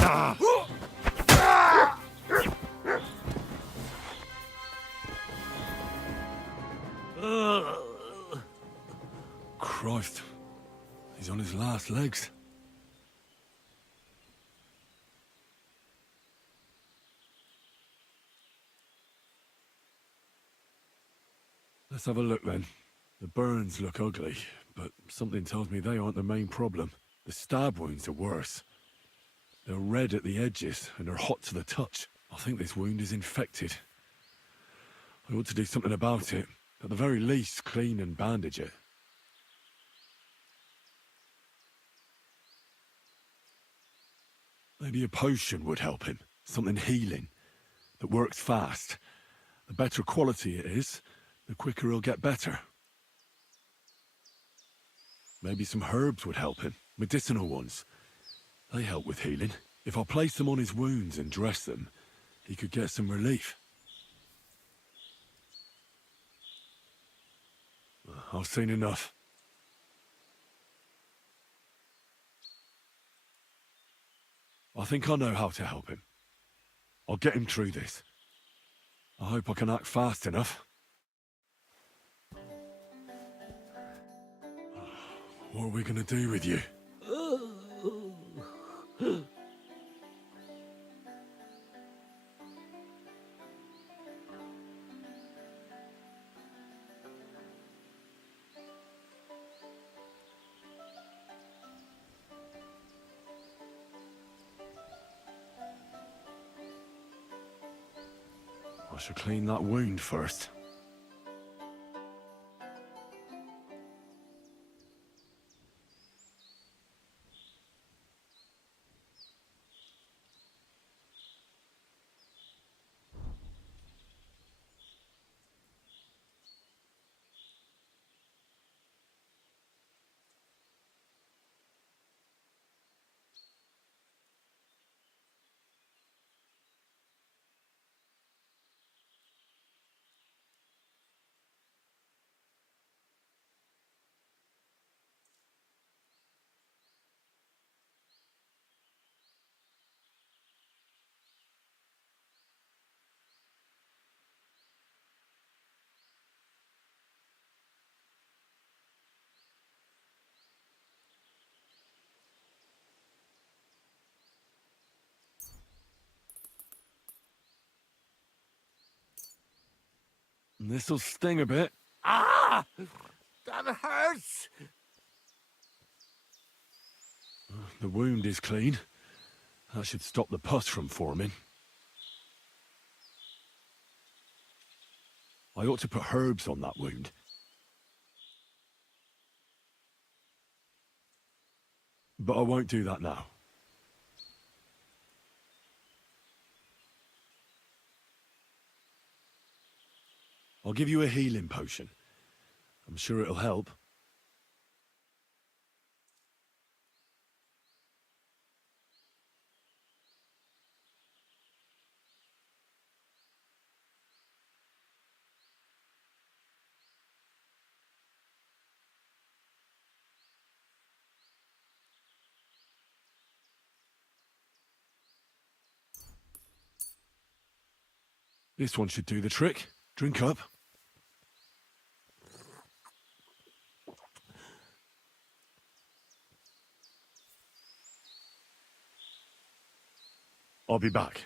Christ. He's on his last legs. Let's have a look then. The burns look ugly, but something tells me they aren't the main problem. The stab wounds are worse. They're red at the edges and are hot to the touch. I think this wound is infected. I ought to do something about it. At the very least, clean and bandage it. Maybe a potion would help him. Something healing, that works fast. The better quality it is, the quicker he'll get better. Maybe some herbs would help him, medicinal ones. They help with healing. If I place them on his wounds and dress them, he could get some relief. I've seen enough. I think I know how to help him. I'll get him through this. I hope I can act fast enough. What are we gonna do with you? I should clean that wound first. This'll sting a bit. Ah! That hurts! The wound is clean. That should stop the pus from forming. I ought to put herbs on that wound. But I won't do that now. I'll give you a healing potion. I'm sure it'll help. This one should do the trick. Drink up. I'll be back.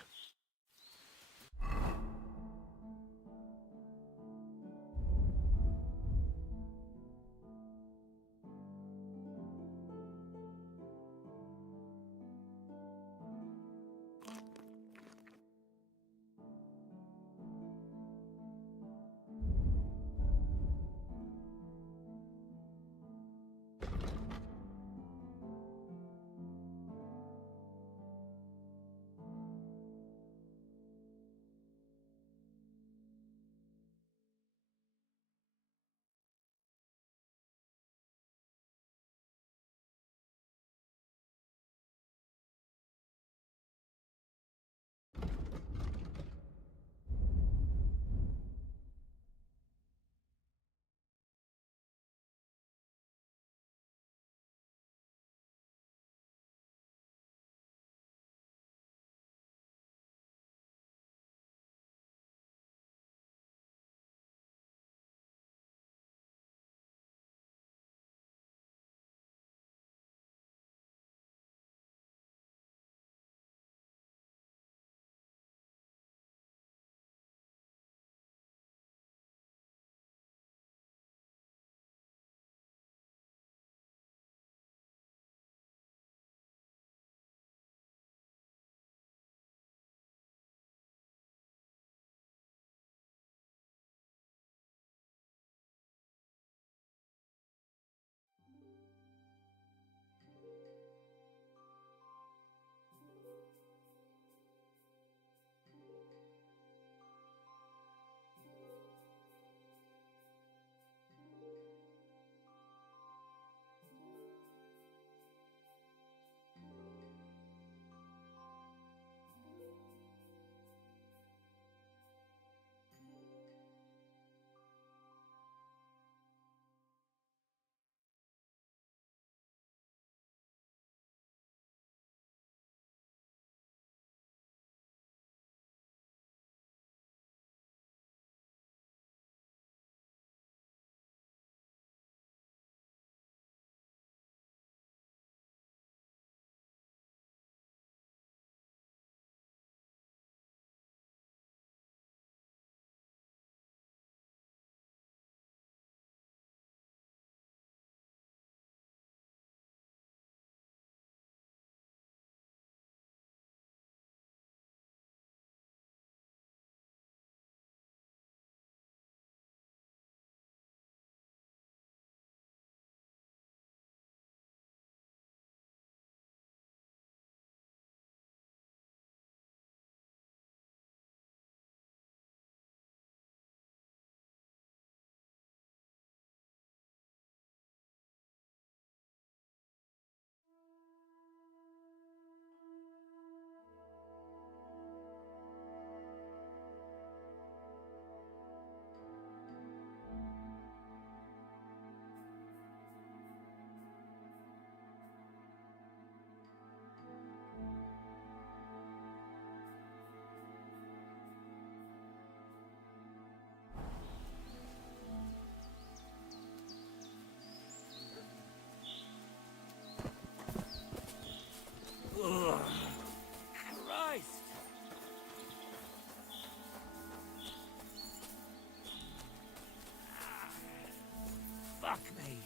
Fuck me.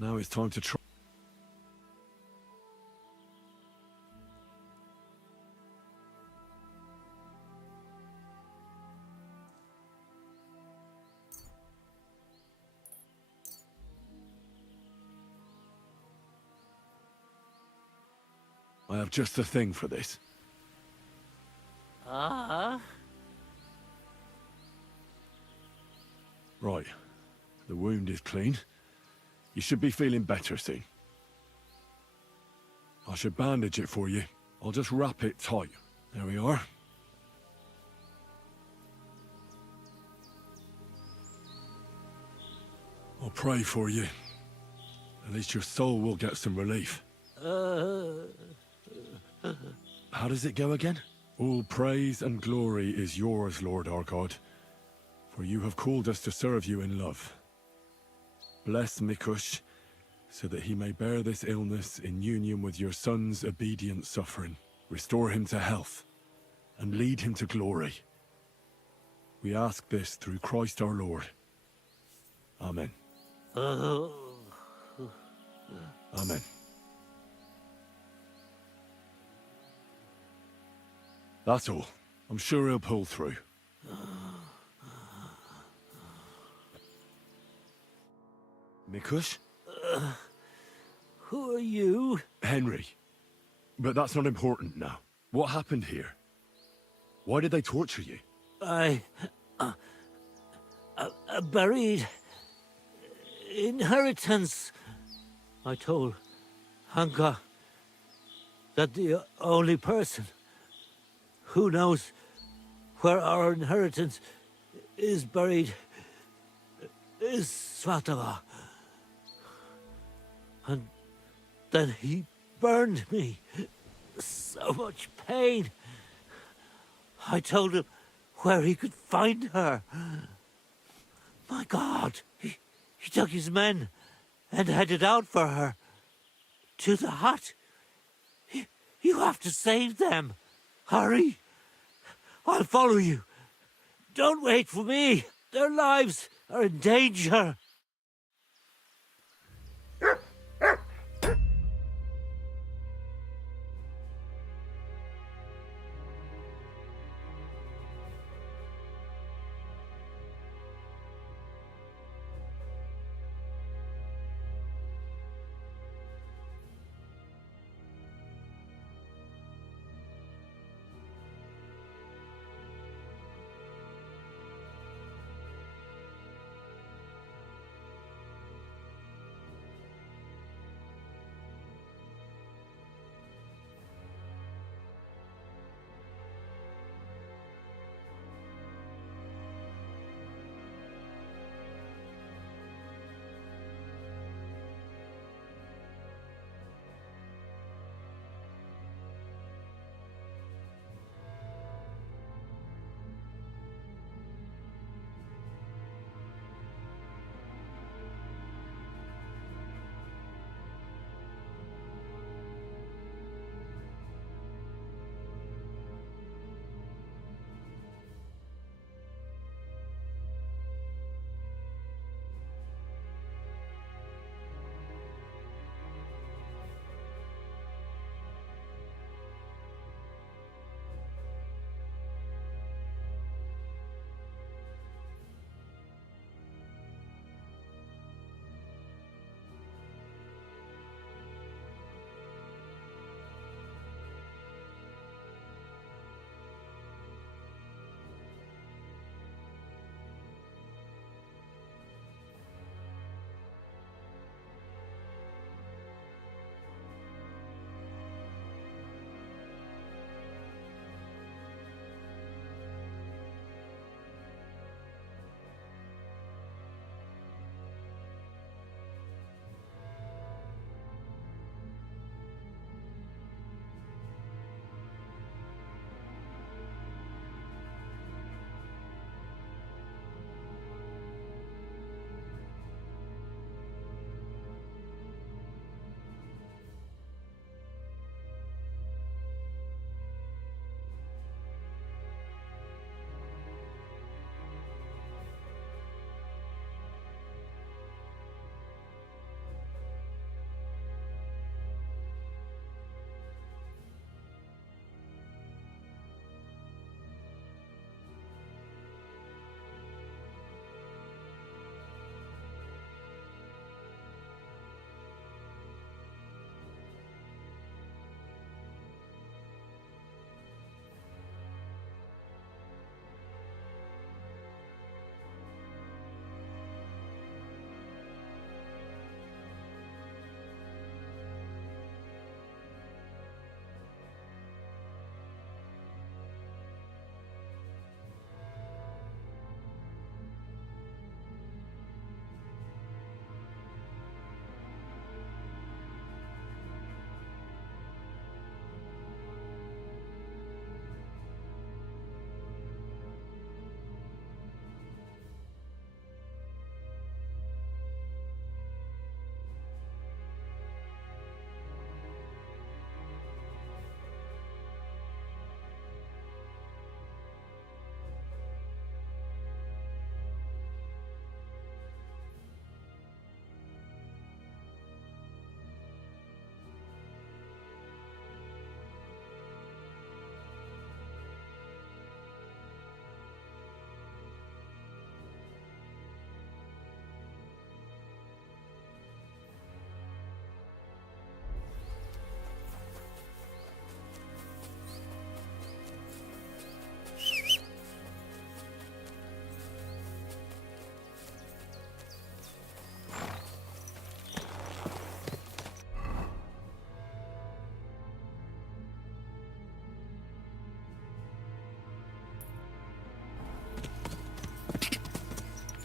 Now it's time to try. I have just the thing for this. Ah? Right. The wound is clean. You should be feeling better soon. I should bandage it for you. I'll just wrap it tight. There we are. I'll pray for you. At least your soul will get some relief. How does it go again? All praise and glory is yours, Lord our God, for you have called us to serve you in love. Bless Mikush, so that he may bear this illness in union with your son's obedient suffering. Restore him to health, and lead him to glory. We ask this through Christ our Lord. Amen. Amen. That's all. I'm sure he'll pull through. Mikush? Who are you? Henry. But that's not important now. What happened here? Why did they torture you? I buried inheritance. I told Hanka that the only person who knows where our inheritance is buried is Svatava. And then he burned me. So much pain. I told him where he could find her. My God, he took his men and headed out for her. To the hut. You have to save them. Hurry. I'll follow you. Don't wait for me. Their lives are in danger.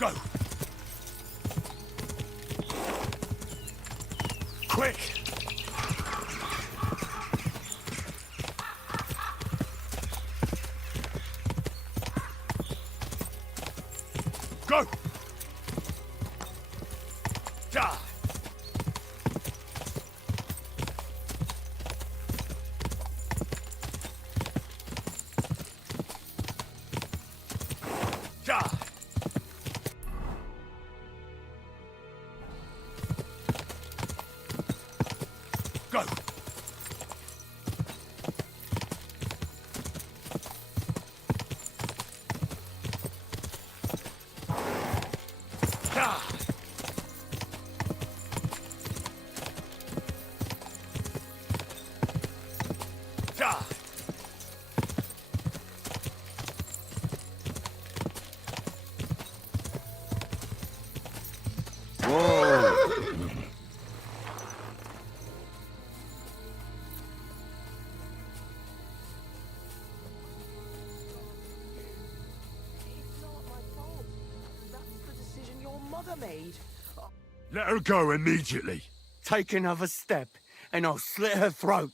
Go! Quick! Go! Die! Die! Go! Die! Die! Made. Let her go immediately. Take another step, and I'll slit her throat.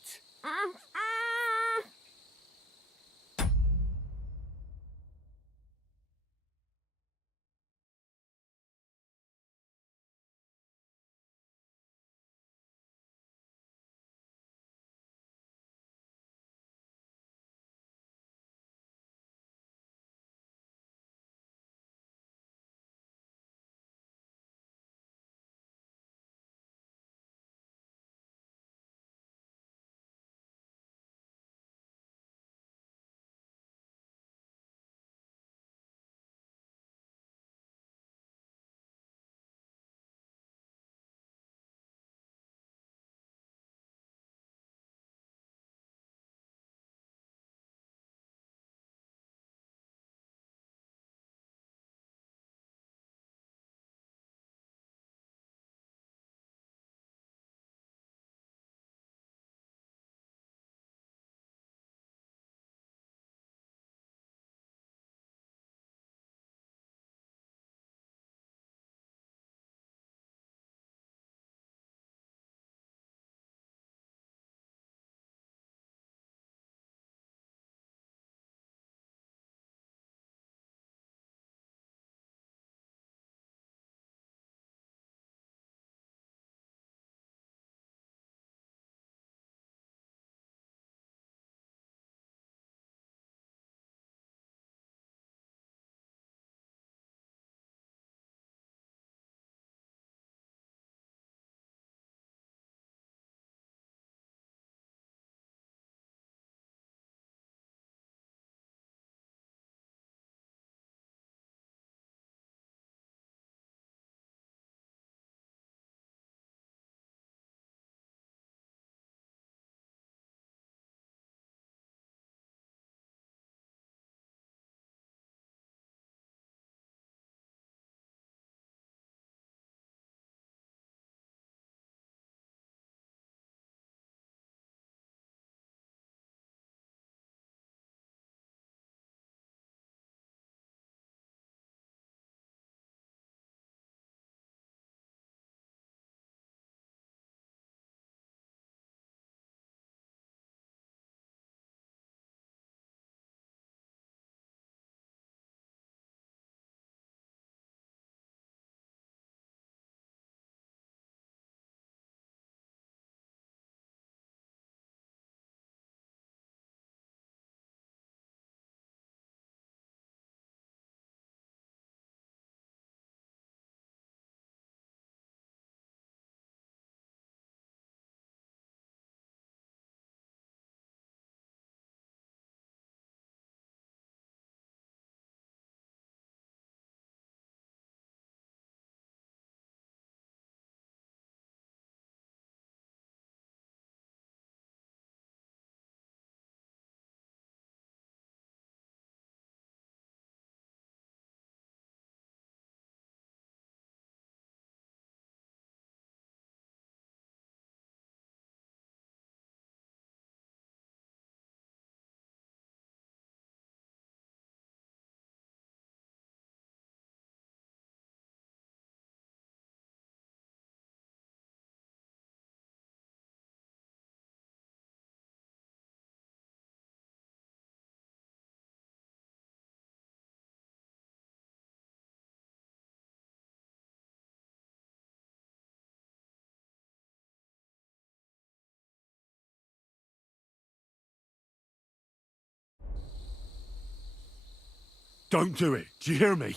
Don't do it. Do you hear me?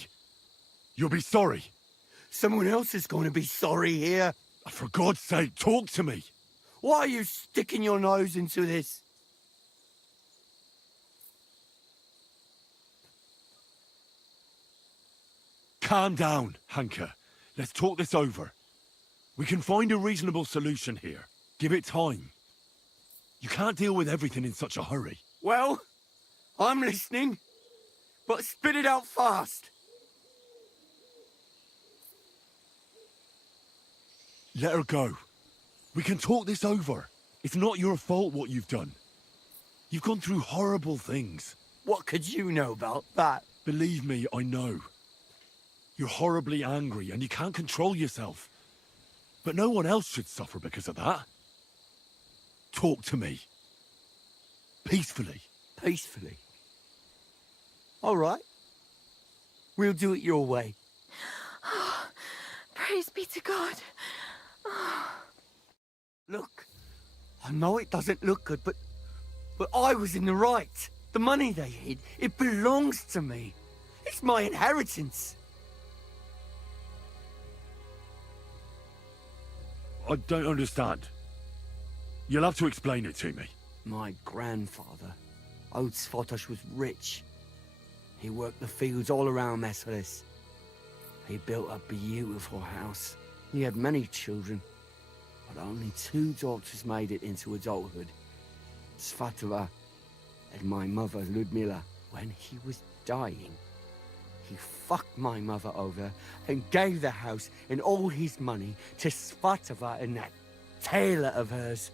You'll be sorry. Someone else is going to be sorry here. For God's sake, talk to me. Why are you sticking your nose into this? Calm down, Hanka. Let's talk this over. We can find a reasonable solution here. Give it time. You can't deal with everything in such a hurry. Well, I'm listening, but spit it out fast. Let her go. We can talk this over. It's not your fault what you've done. You've gone through horrible things. What could you know about that? Believe me, I know. You're horribly angry and you can't control yourself. But no one else should suffer because of that. Talk to me. Peacefully. Peacefully? All right. We'll do it your way. Praise be to God. Look, I know it doesn't look good, but I was in the right. The money they hid, it belongs to me. It's my inheritance. I don't understand. You'll have to explain it to me. My grandfather, Old Svotosh, was rich. He worked the fields all around Meselis. He built a beautiful house. He had many children, but only 2 daughters made it into adulthood. Svatova and my mother, Ludmila. When he was dying, he fucked my mother over and gave the house and all his money to Svatova and that tailor of hers.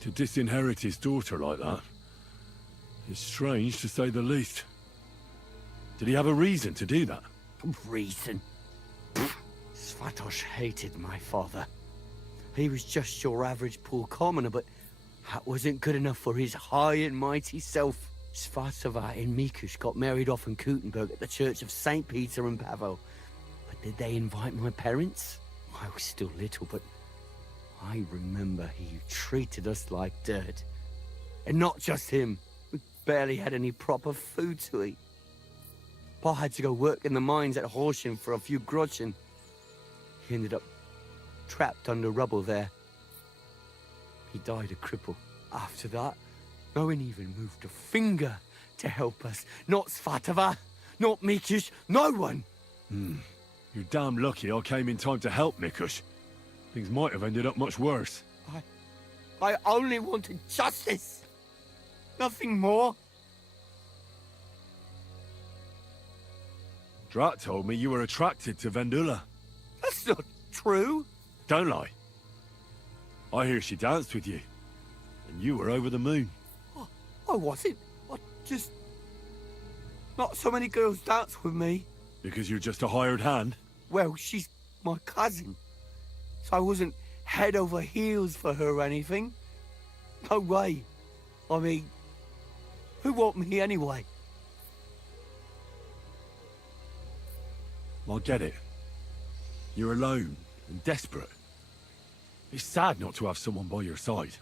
To disinherit his daughter like that is strange, to say the least. Did he have a reason to do that? Reason? Svatosh hated my father. He was just your average poor commoner, but that wasn't good enough for his high and mighty self. Svatova and Mikush got married off in Kutenberg at the Church of St. Peter and Pavel. But did they invite my parents? I was still little, but I remember he treated us like dirt. And not just him. We barely had any proper food to eat. Pa had to go work in the mines at Horsham for a few groschen. He ended up trapped under rubble there. He died a cripple. After that, no one even moved a finger to help us. Not Svatova, not Mikush, no one. You're damn lucky I came in time to help, Mikush. Things might have ended up much worse. I only wanted justice. Nothing more. Drat told me you were attracted to Vendula. That's not true. Don't lie. I hear she danced with you. And you were over the moon. I wasn't. I just... Not so many girls dance with me. Because you're just a hired hand? Well, she's my cousin. So I wasn't head over heels for her or anything. No way. I mean, who want me anyway? I get it. You're alone and desperate. It's sad not to have someone by your side.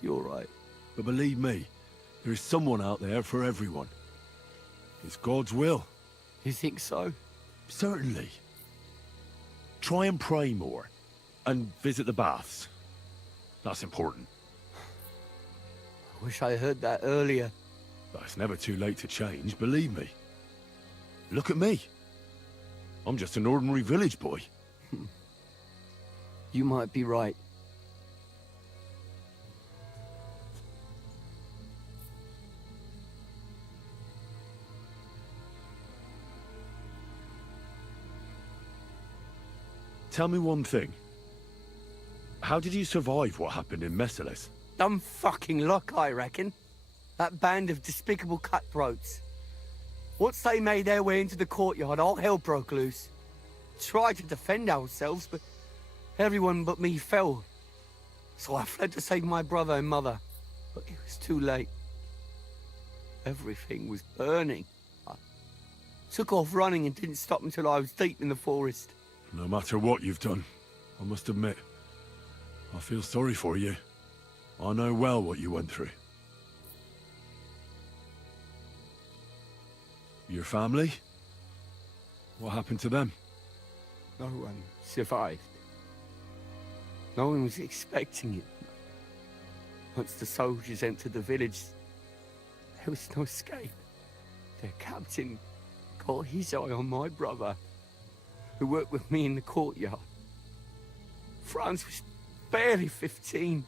You're right. But believe me, there is someone out there for everyone. It's God's will. You think so? Certainly. Try and pray more. And visit the baths. That's important. I wish I heard that earlier. But it's never too late to change, believe me. Look at me. I'm just an ordinary village boy. You might be right. Tell me one thing. How did you survive what happened in Meseles? Dumb fucking luck, I reckon. That band of despicable cutthroats. Once they made their way into the courtyard, all hell broke loose. Tried to defend ourselves, but everyone but me fell. So I fled to save my brother and mother. But it was too late. Everything was burning. I took off running and didn't stop until I was deep in the forest. No matter what you've done, I must admit, I feel sorry for you. I know well what you went through. Your family? What happened to them? No one survived. No one was expecting it. Once the soldiers entered the village, there was no escape. Their captain got his eye on my brother, who worked with me in the courtyard. Franz was barely 15.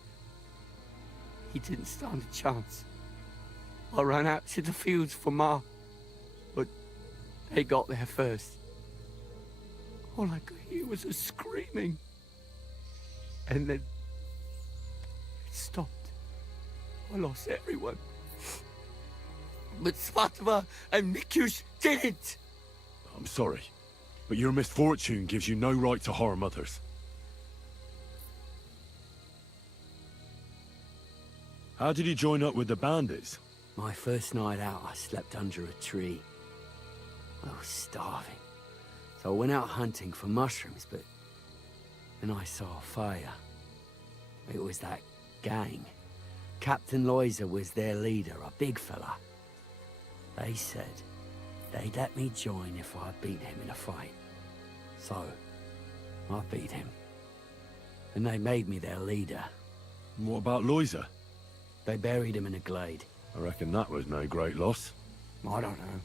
He didn't stand a chance. I ran out to the fields for Ma, but they got there first. All I could hear was her screaming. And then it stopped. I lost everyone. But Svatova and Mikush didn't. I'm sorry, but your misfortune gives you no right to harm others. How did you join up with the bandits? My first night out, I slept under a tree. I was starving. So I went out hunting for mushrooms, but then I saw a fire. It was that gang. Captain Loiser was their leader, a big fella. They said they'd let me join if I beat him in a fight. So, I beat him. And they made me their leader. And what about Loiser? They buried him in a glade. I reckon that was no great loss. I don't know.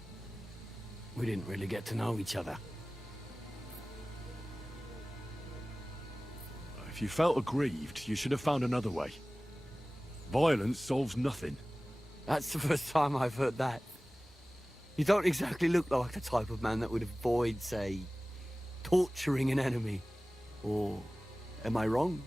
We didn't really get to know each other. If you felt aggrieved, you should have found another way. Violence solves nothing. That's the first time I've heard that. You don't exactly look like the type of man that would avoid, say, torturing an enemy. Or am I wrong?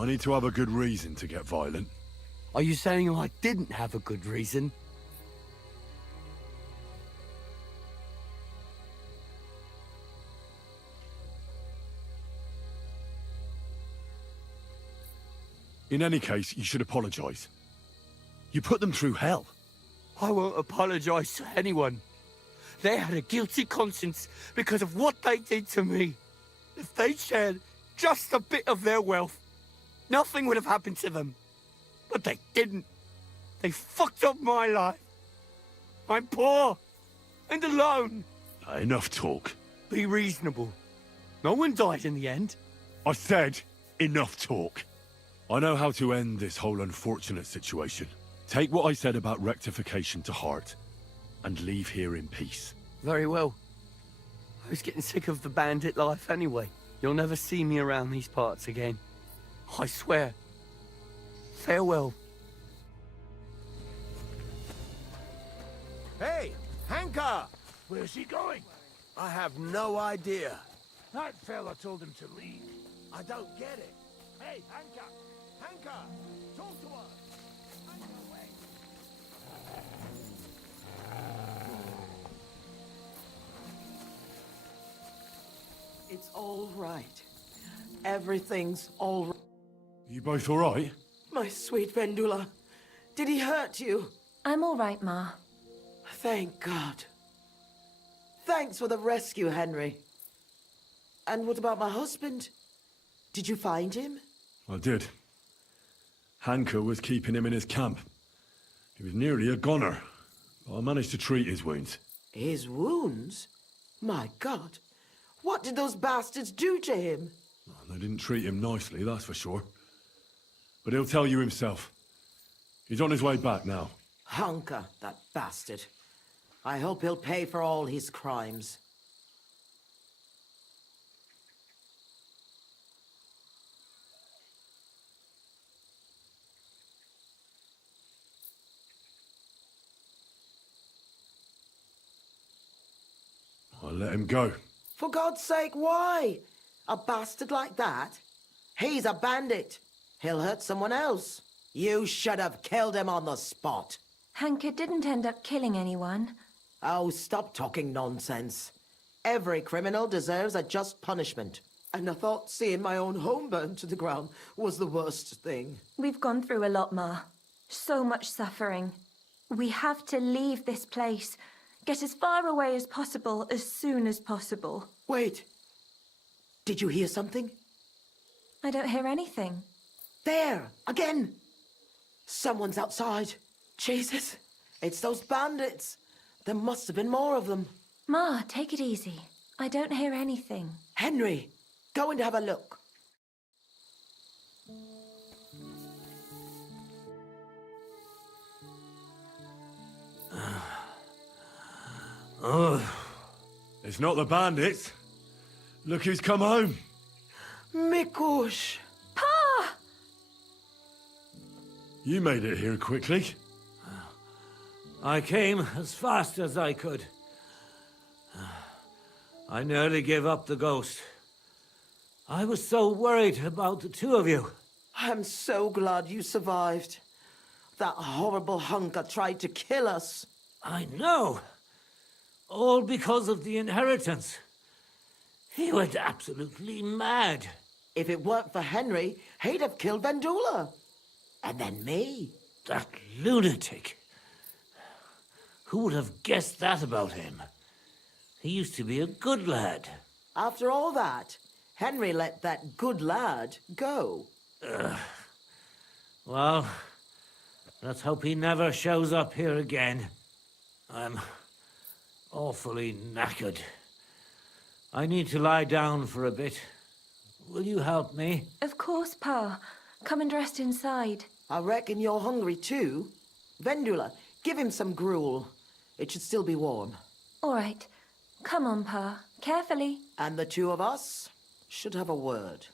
I need to have a good reason to get violent. Are you saying I didn't have a good reason? In any case, you should apologize. You put them through hell. I won't apologize to anyone. They had a guilty conscience because of what they did to me. If they shared just a bit of their wealth, nothing would have happened to them. But they didn't. They fucked up my life. I'm poor and alone. Enough talk. Be reasonable. No one died in the end. I said enough talk. I know how to end this whole unfortunate situation. Take what I said about rectification to heart, and leave here in peace. Very well. I was getting sick of the bandit life anyway. You'll never see me around these parts again. I swear. Farewell. Hey, Hanka! Where's he going? I have no idea. That fella told him to leave. I don't get it. Hey, Hanka! Hanka! Talk to us! Hanka, wait! It's all right. Everything's all right. You both all right? My sweet Vendula, did he hurt you? I'm all right, Ma. Thank God. Thanks for the rescue, Henry. And what about my husband? Did you find him? I did. Hanka was keeping him in his camp. He was nearly a goner, but I managed to treat his wounds. His wounds? My God. What did those bastards do to him? They didn't treat him nicely, that's for sure. But he'll tell you himself. He's on his way back now. Hunker, that bastard. I hope he'll pay for all his crimes. I'll let him go. For God's sake, why? A bastard like that? He's a bandit. He'll hurt someone else. You should have killed him on the spot. Hanka didn't end up killing anyone. Oh, stop talking nonsense. Every criminal deserves a just punishment. And I thought seeing my own home burned to the ground was the worst thing. We've gone through a lot, Ma. So much suffering. We have to leave this place. Get as far away as possible, as soon as possible. Wait. Did you hear something? I don't hear anything. There! Again! Someone's outside. Jesus, it's those bandits. There must have been more of them. Ma, take it easy. I don't hear anything. Henry, go and have a look. It's not the bandits. Look who's come home. Mikush! Pa! You made it here quickly. I came as fast as I could. I nearly gave up the ghost. I was so worried about the two of you. I'm so glad you survived. That horrible hunker tried to kill us. I know. All because of the inheritance. He went absolutely mad. If it weren't for Henry, he'd have killed Vendula. And then me. That lunatic. Who would have guessed that about him? He used to be a good lad. After all that, Henry let that good lad go. Well, let's hope he never shows up here again. I'm awfully knackered. I need to lie down for a bit. Will you help me? Of course, Pa. Come and rest inside. I reckon you're hungry too. Vendula, give him some gruel. It should still be warm. All right. Come on, Pa. Carefully. And the two of us should have a word.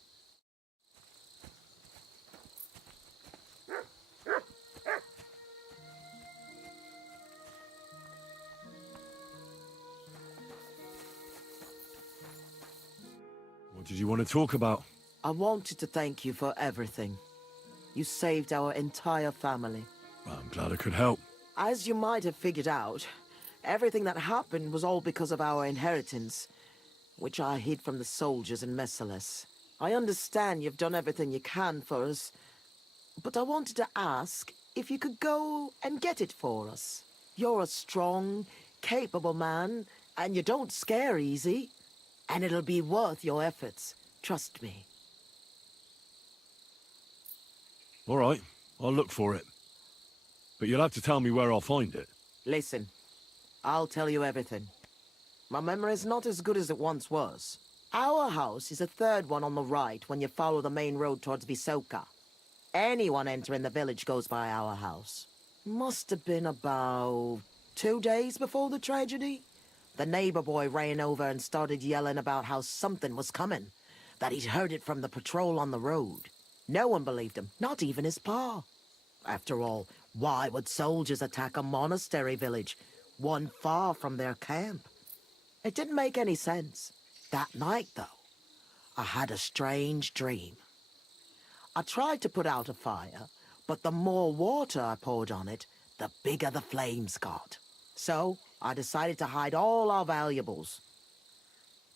What did you want to talk about? I wanted to thank you for everything. You saved our entire family. I'm glad I could help. As you might have figured out, everything that happened was all because of our inheritance, which I hid from the soldiers in Messalis. I understand you've done everything you can for us, but I wanted to ask if you could go and get it for us. You're a strong, capable man, and you don't scare easy, and it'll be worth your efforts. Trust me. All right, I'll look for it. But you'll have to tell me where I'll find it. Listen, I'll tell you everything. My memory's not as good as it once was. Our house is the third one on the right when you follow the main road towards Visoka. Anyone entering the village goes by our house. Must have been about 2 days before the tragedy. The neighbor boy ran over and started yelling about how something was coming, that he'd heard it from the patrol on the road. No one believed him, not even his pa. After all, why would soldiers attack a monastery village, one far from their camp? It didn't make any sense. That night, though, I had a strange dream. I tried to put out a fire, but the more water I poured on it, the bigger the flames got. So I decided to hide all our valuables.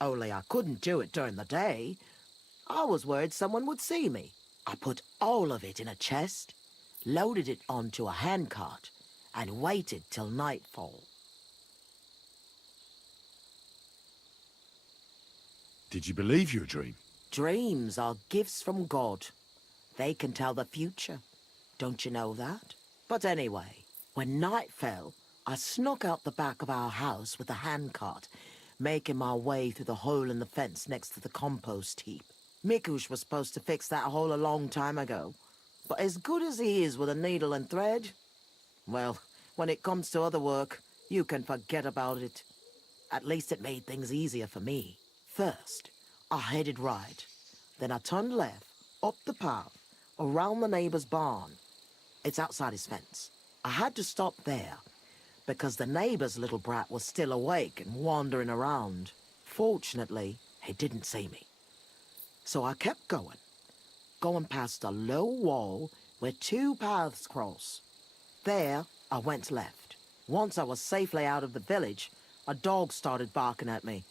Only I couldn't do it during the day. I was worried someone would see me. I put all of it in a chest, loaded it onto a handcart, and waited till nightfall. Did you believe your dream? Dreams are gifts from God. They can tell the future. Don't you know that? But anyway, when night fell, I snuck out the back of our house with a handcart, making my way through the hole in the fence next to the compost heap. Mikush was supposed to fix that hole a long time ago, but as good as he is with a needle and thread, well, when it comes to other work, you can forget about it. At least it made things easier for me. First, I headed right. Then I turned left, up the path, around the neighbor's barn. It's outside his fence. I had to stop there, because the neighbor's little brat was still awake and wandering around. Fortunately, he didn't see me. So I kept going past a low wall where two paths cross. There, I went left. Once I was safely out of the village, a dog started barking at me,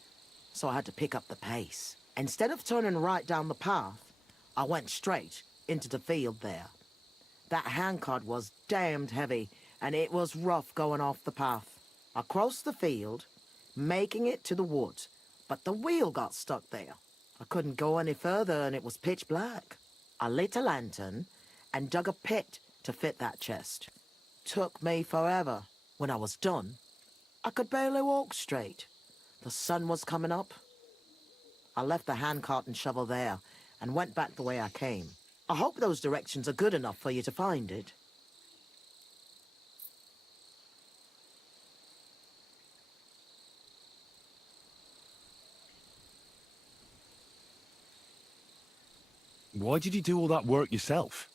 so I had to pick up the pace. Instead of turning right down the path, I went straight into the field there. That handcart was damned heavy, and it was rough going off the path. I crossed the field, making it to the woods, but the wheel got stuck there. I couldn't go any further, and it was pitch black. I lit a lantern and dug a pit to fit that chest. Took me forever. When I was done, I could barely walk straight. The sun was coming up. I left the handcart and shovel there and went back the way I came. I hope those directions are good enough for you to find it. Why did you do all that work yourself?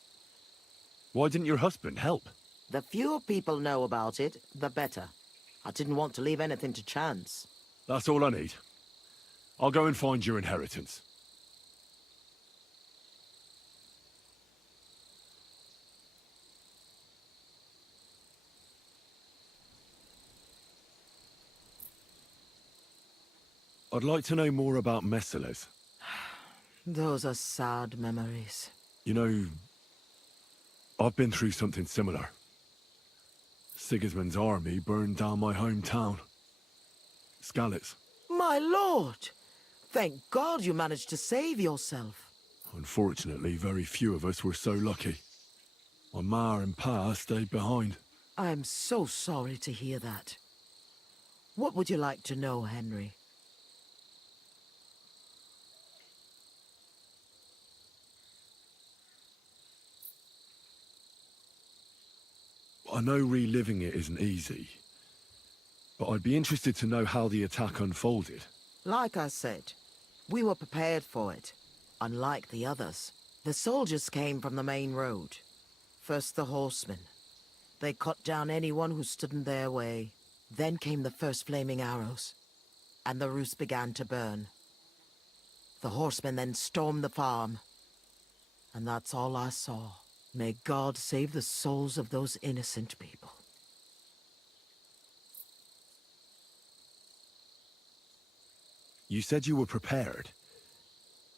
Why didn't your husband help? The fewer people know about it, the better. I didn't want to leave anything to chance. That's all I need. I'll go and find your inheritance. I'd like to know more about Messalis. Those are sad memories. You know, I've been through something similar. Sigismund's army burned down my hometown. Skalitz. My lord! Thank God you managed to save yourself. Unfortunately, very few of us were so lucky. My ma and pa stayed behind. I'm so sorry to hear that. What would you like to know, Henry? I know reliving it isn't easy, but I'd be interested to know how the attack unfolded. Like I said, we were prepared for it, unlike the others. The soldiers came from the main road. First the horsemen. They cut down anyone who stood in their way. Then came the first flaming arrows, and the roofs began to burn. The horsemen then stormed the farm. And that's all I saw. May God save the souls of those innocent people. You said you were prepared.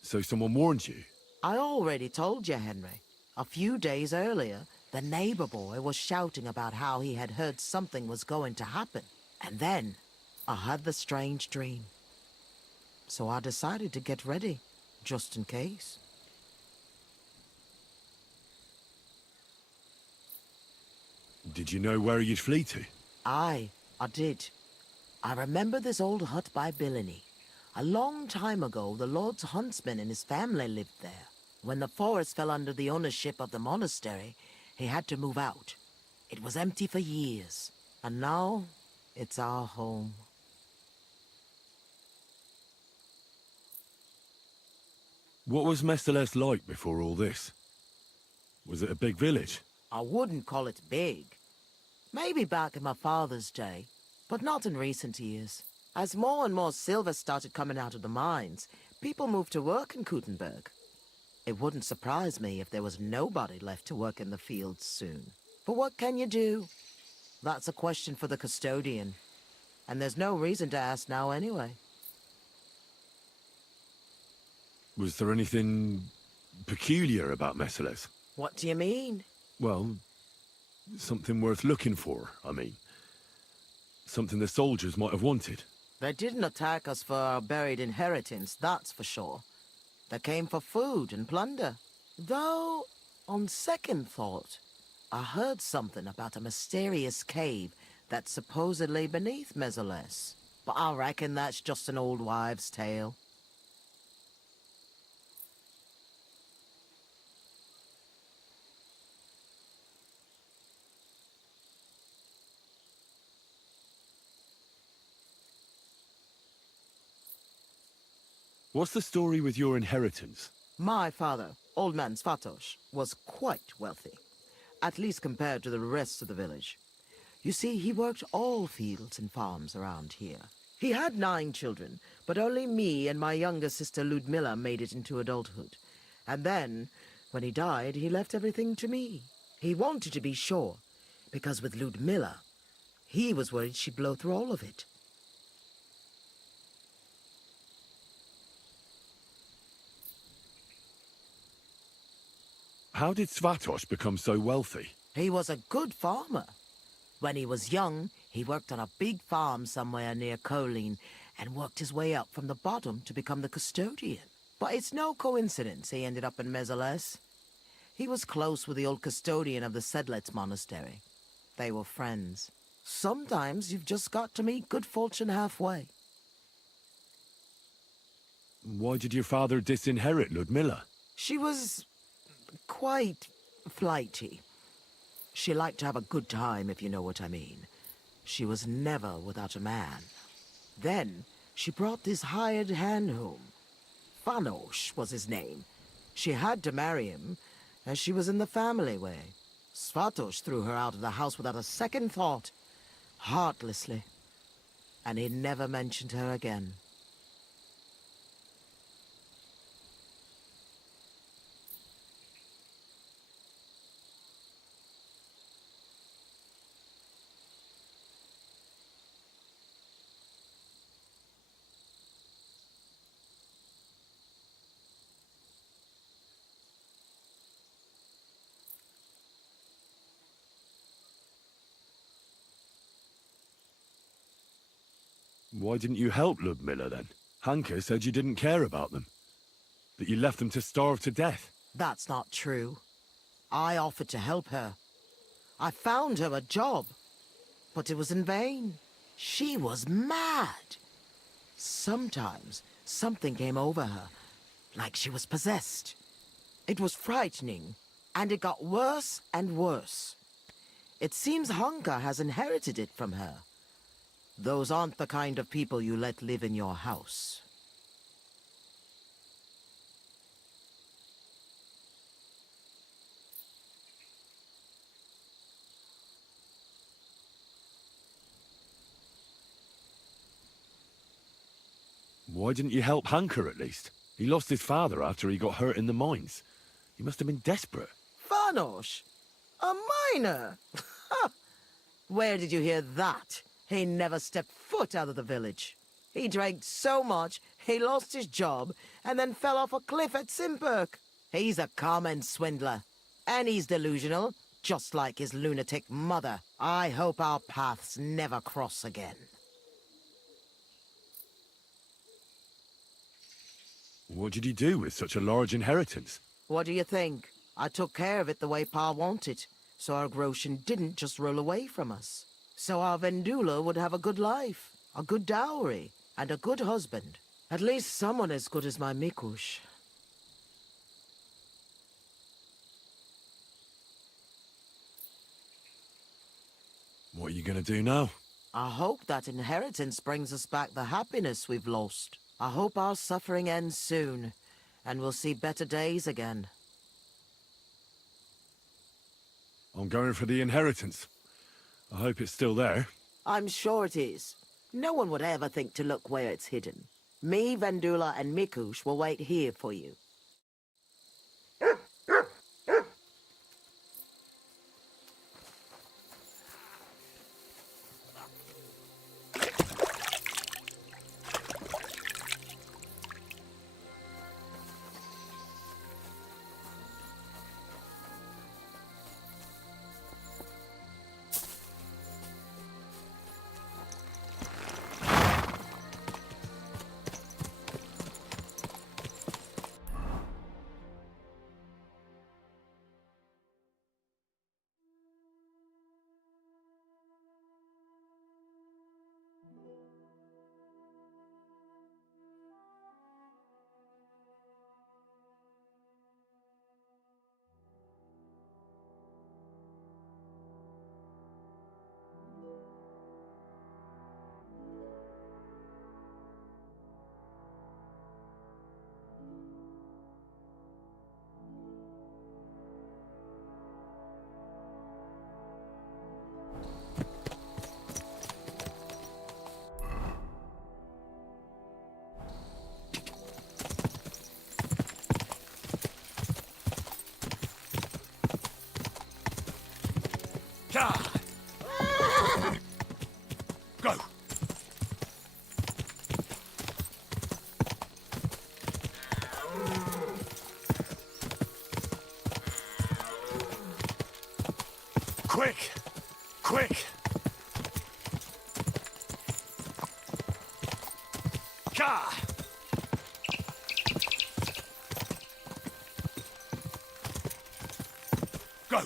So someone warned you? I already told you, Henry. A few days earlier, the neighbor boy was shouting about how he had heard something was going to happen. And then, I had the strange dream. So I decided to get ready, just in case. Did you know where you'd flee to? Aye, I did. I remember this old hut by Billiny. A long time ago, the Lord's huntsman and his family lived there. When the forest fell under the ownership of the monastery, he had to move out. It was empty for years, and now it's our home. What was Mesteles like before all this? Was it a big village? I wouldn't call it big. Maybe back in my father's day, but not in recent years. As more and more silver started coming out of the mines, people moved to work in Kuttenberg. It wouldn't surprise me if there was nobody left to work in the fields soon. But what can you do? That's a question for the custodian. And there's no reason to ask now anyway. Was there anything peculiar about Mesteles? What do you mean? Well, something worth looking for, I mean. Something the soldiers might have wanted. They didn't attack us for our buried inheritance, that's for sure. They came for food and plunder. Though, on second thought, I heard something about a mysterious cave that's supposedly beneath Mesteles. But I reckon that's just an old wives' tale. What's the story with your inheritance? My father, Old Man Svatosh, was quite wealthy. At least compared to the rest of the village. You see, he worked all fields and farms around here. He had 9 children, but only me and my younger sister Ludmilla made it into adulthood. And then, when he died, he left everything to me. He wanted to be sure, because with Ludmilla, he was worried she'd blow through all of it. How did Svatosh become so wealthy? He was a good farmer. When he was young, he worked on a big farm somewhere near Colleen and worked his way up from the bottom to become the custodian. But it's no coincidence he ended up in Mesteles. He was close with the old custodian of the Sedlets monastery. They were friends. Sometimes you've just got to meet good fortune halfway. Why did your father disinherit Ludmilla? She was quite flighty. She liked to have a good time, if you know what I mean. She was never without a man. Then, she brought this hired hand home. Fanosh was his name. She had to marry him, as she was in the family way. Svatosh threw her out of the house without a second thought, heartlessly. And he never mentioned her again. Why didn't you help Ludmilla then? Hanka said you didn't care about them. That you left them to starve to death. That's not true. I offered to help her. I found her a job. But it was in vain. She was mad. Sometimes something came over her, like she was possessed. It was frightening, and it got worse and worse. It seems Hanka has inherited it from her. Those aren't the kind of people you let live in your house. Why didn't you help Hanka at least? He lost his father after he got hurt in the mines. He must have been desperate. Farnosh? A miner? Where did you hear that? He never stepped foot out of the village. He drank so much, he lost his job, and then fell off a cliff at Simperk. He's a common swindler. And he's delusional, just like his lunatic mother. I hope our paths never cross again. What did he do with such a large inheritance? What do you think? I took care of it the way Pa wanted, so our Groshen didn't just roll away from us. So our Vendula would have a good life, a good dowry, and a good husband. At least someone as good as my Mikush. What are you going to do now? I hope that inheritance brings us back the happiness we've lost. I hope our suffering ends soon, and we'll see better days again. I'm going for the inheritance. I hope it's still there. I'm sure it is. No one would ever think to look where it's hidden. Me, Vendula, and Mikush will wait here for you. Go! Quick! Quick! Ka! Go!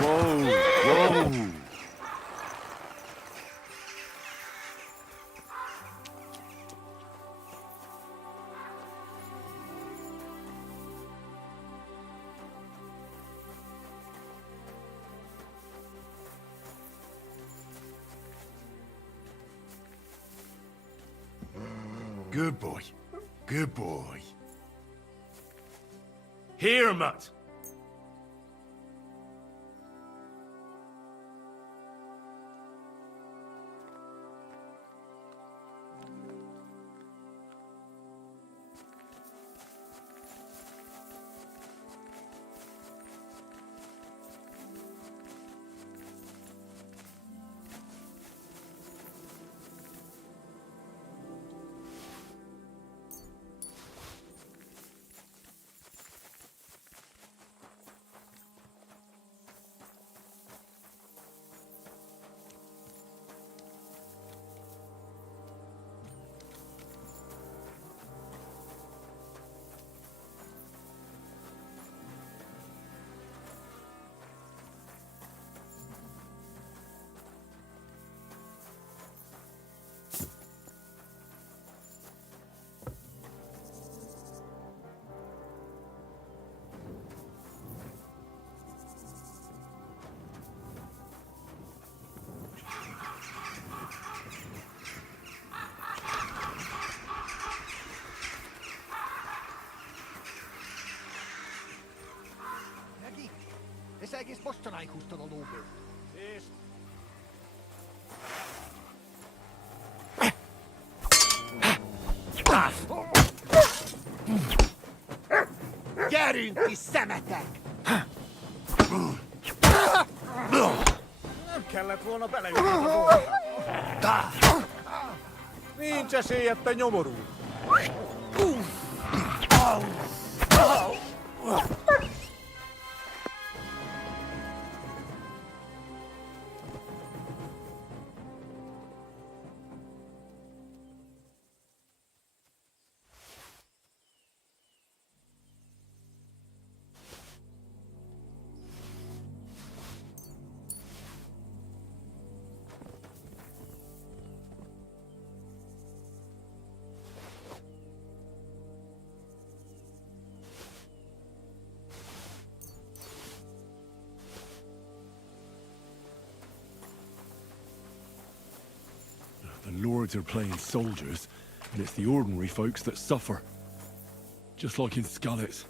Whoa! Whoa! Good boy. Good boy. Here, Mutt. Ez egész mostanáig húztad a lóből. És... Gyerünk, kis szemetek! Nem kellett volna beleülni az orra. Nincs esélyed, te nyomorú! The lords are playing soldiers, and it's the ordinary folks that suffer. Just like in Skalitz.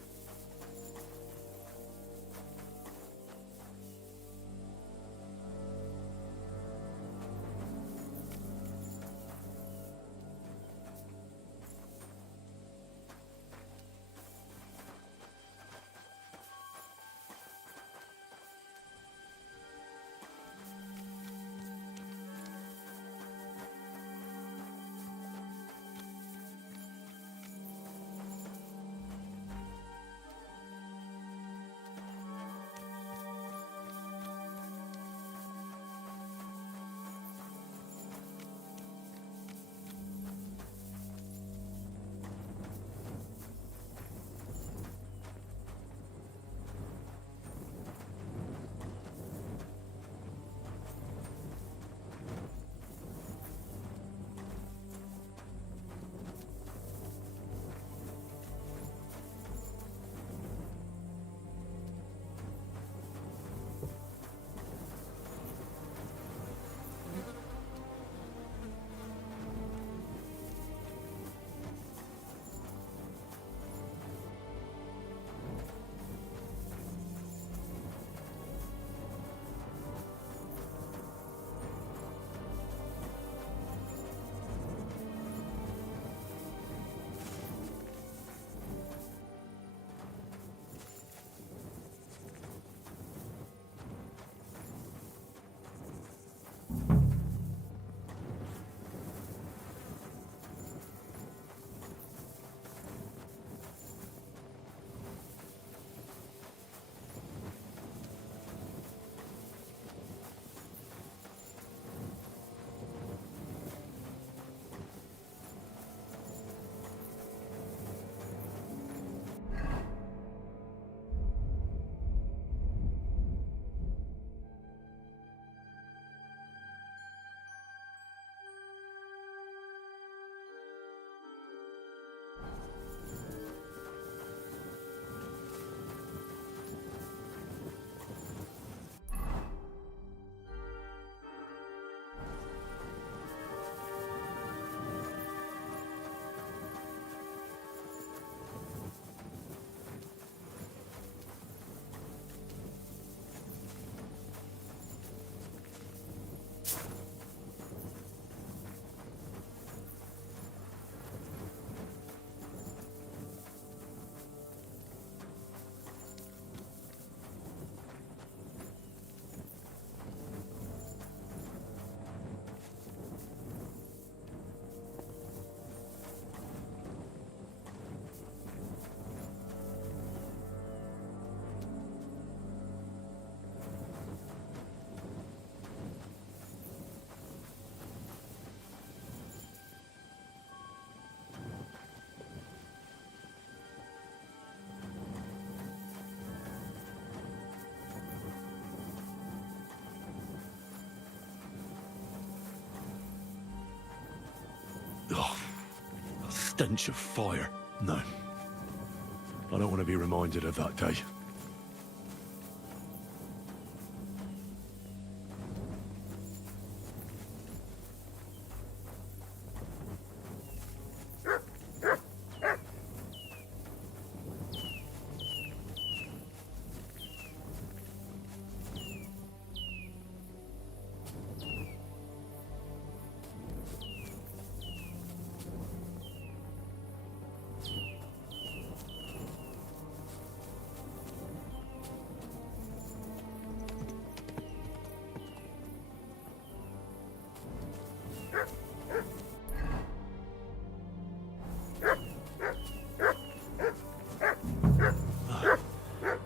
Stench of fire. No. I don't want to be reminded of that day.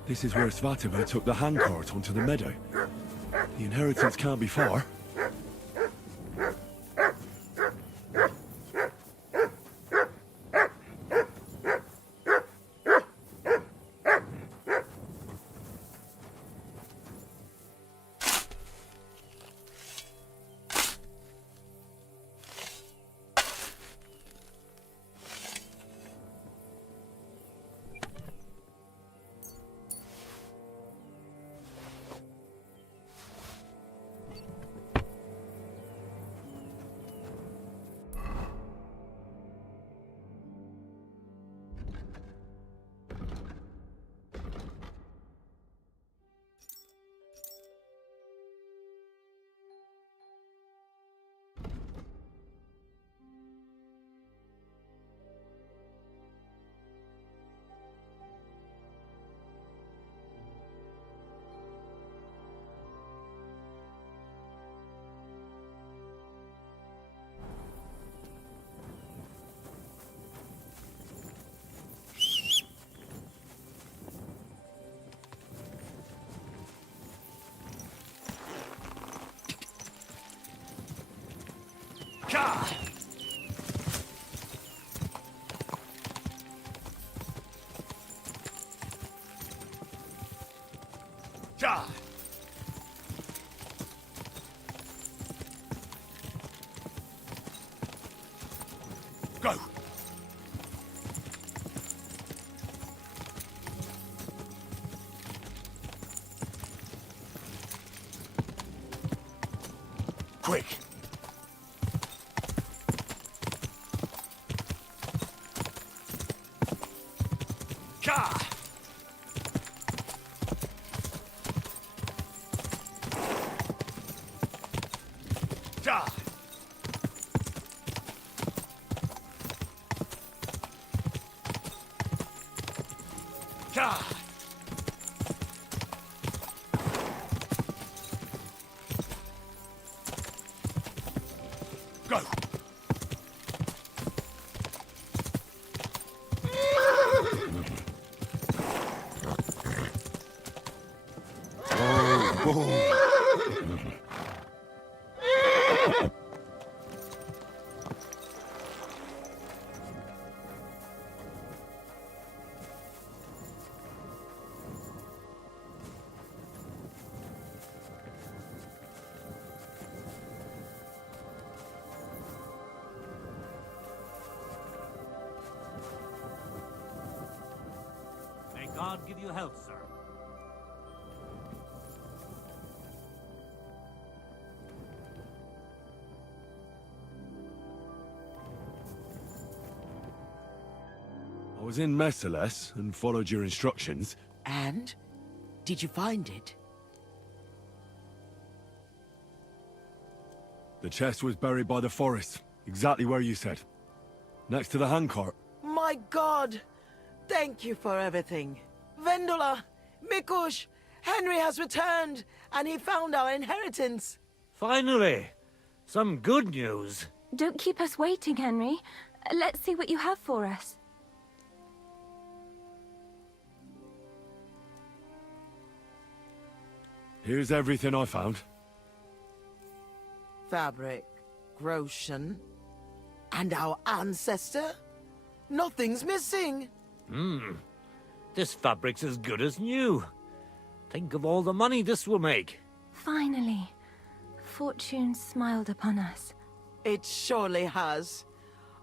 This is where Svatova took the handcart onto the meadow. The inheritance can't be far. Go! Quick! Ka! Ja! Ja! Go! May God give you health, sir. I was in Merciless and followed your instructions. And? Did you find it? The chest was buried by the forest, exactly where you said. Next to the handcart. My God! Thank you for everything. Vendula, Mikush, Henry has returned, and he found our inheritance. Finally! Some good news. Don't keep us waiting, Henry. Let's see what you have for us. Here's everything I found. Fabric, Groshan, and our ancestor? Nothing's missing. This fabric's as good as new. Think of all the money this will make. Finally, fortune smiled upon us. It surely has.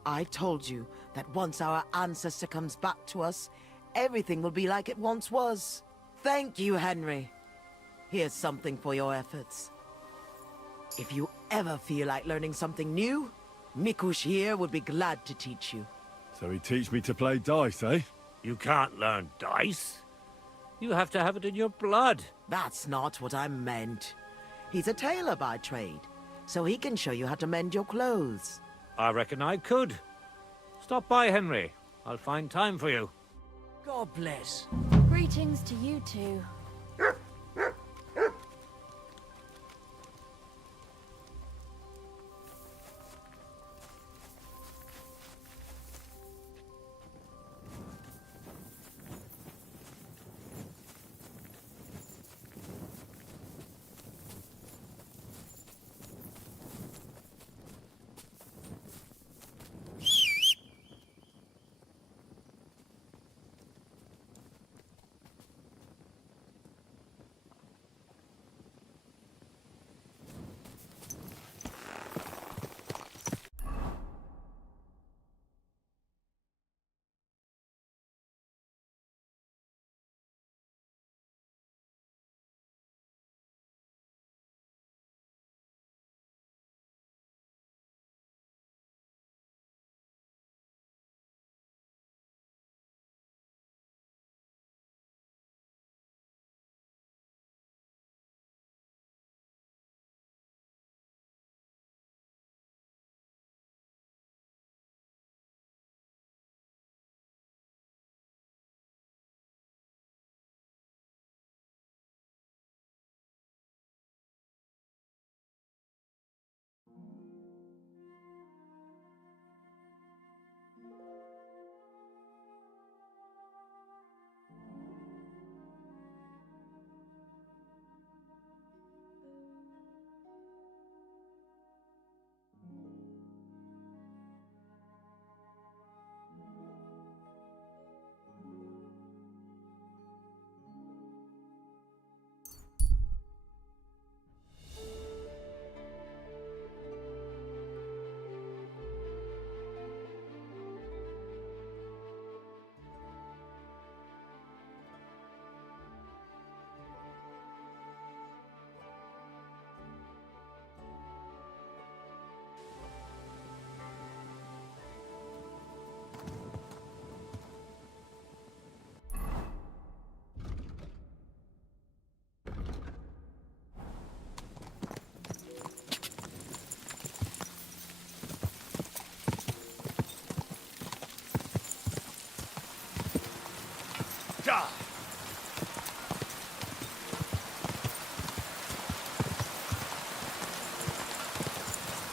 I told you that once our ancestor comes back to us, everything will be like it once was. Thank you, Henry. Here's something for your efforts. If you ever feel like learning something new, Mikush here would be glad to teach you. So he'd teach me to play dice, eh? You can't learn dice. You have to have it in your blood. That's not what I meant. He's a tailor by trade, so he can show you how to mend your clothes. I reckon I could. Stop by, Henry. I'll find time for you. God bless. Greetings to you two.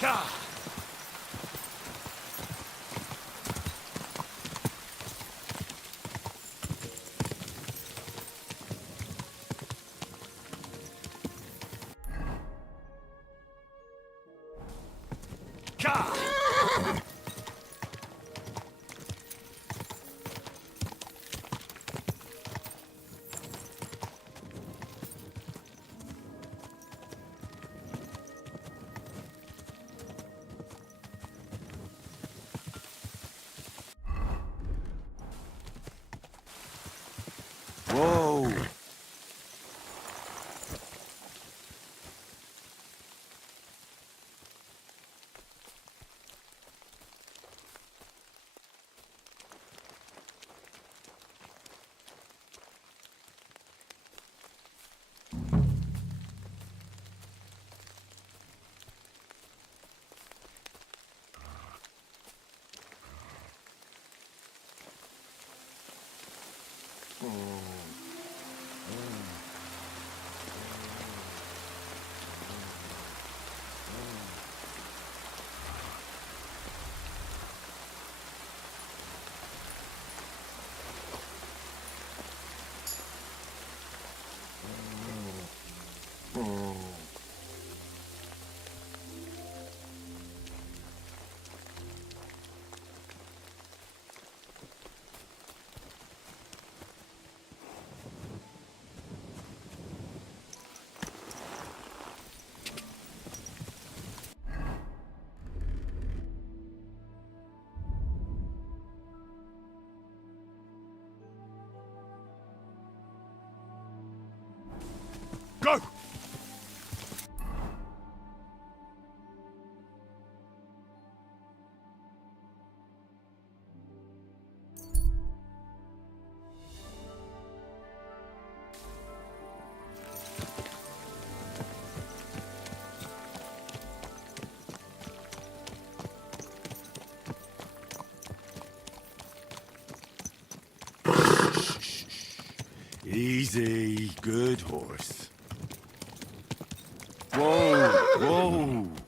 Whoa! Go! Easy, good horse. Whoa, whoa.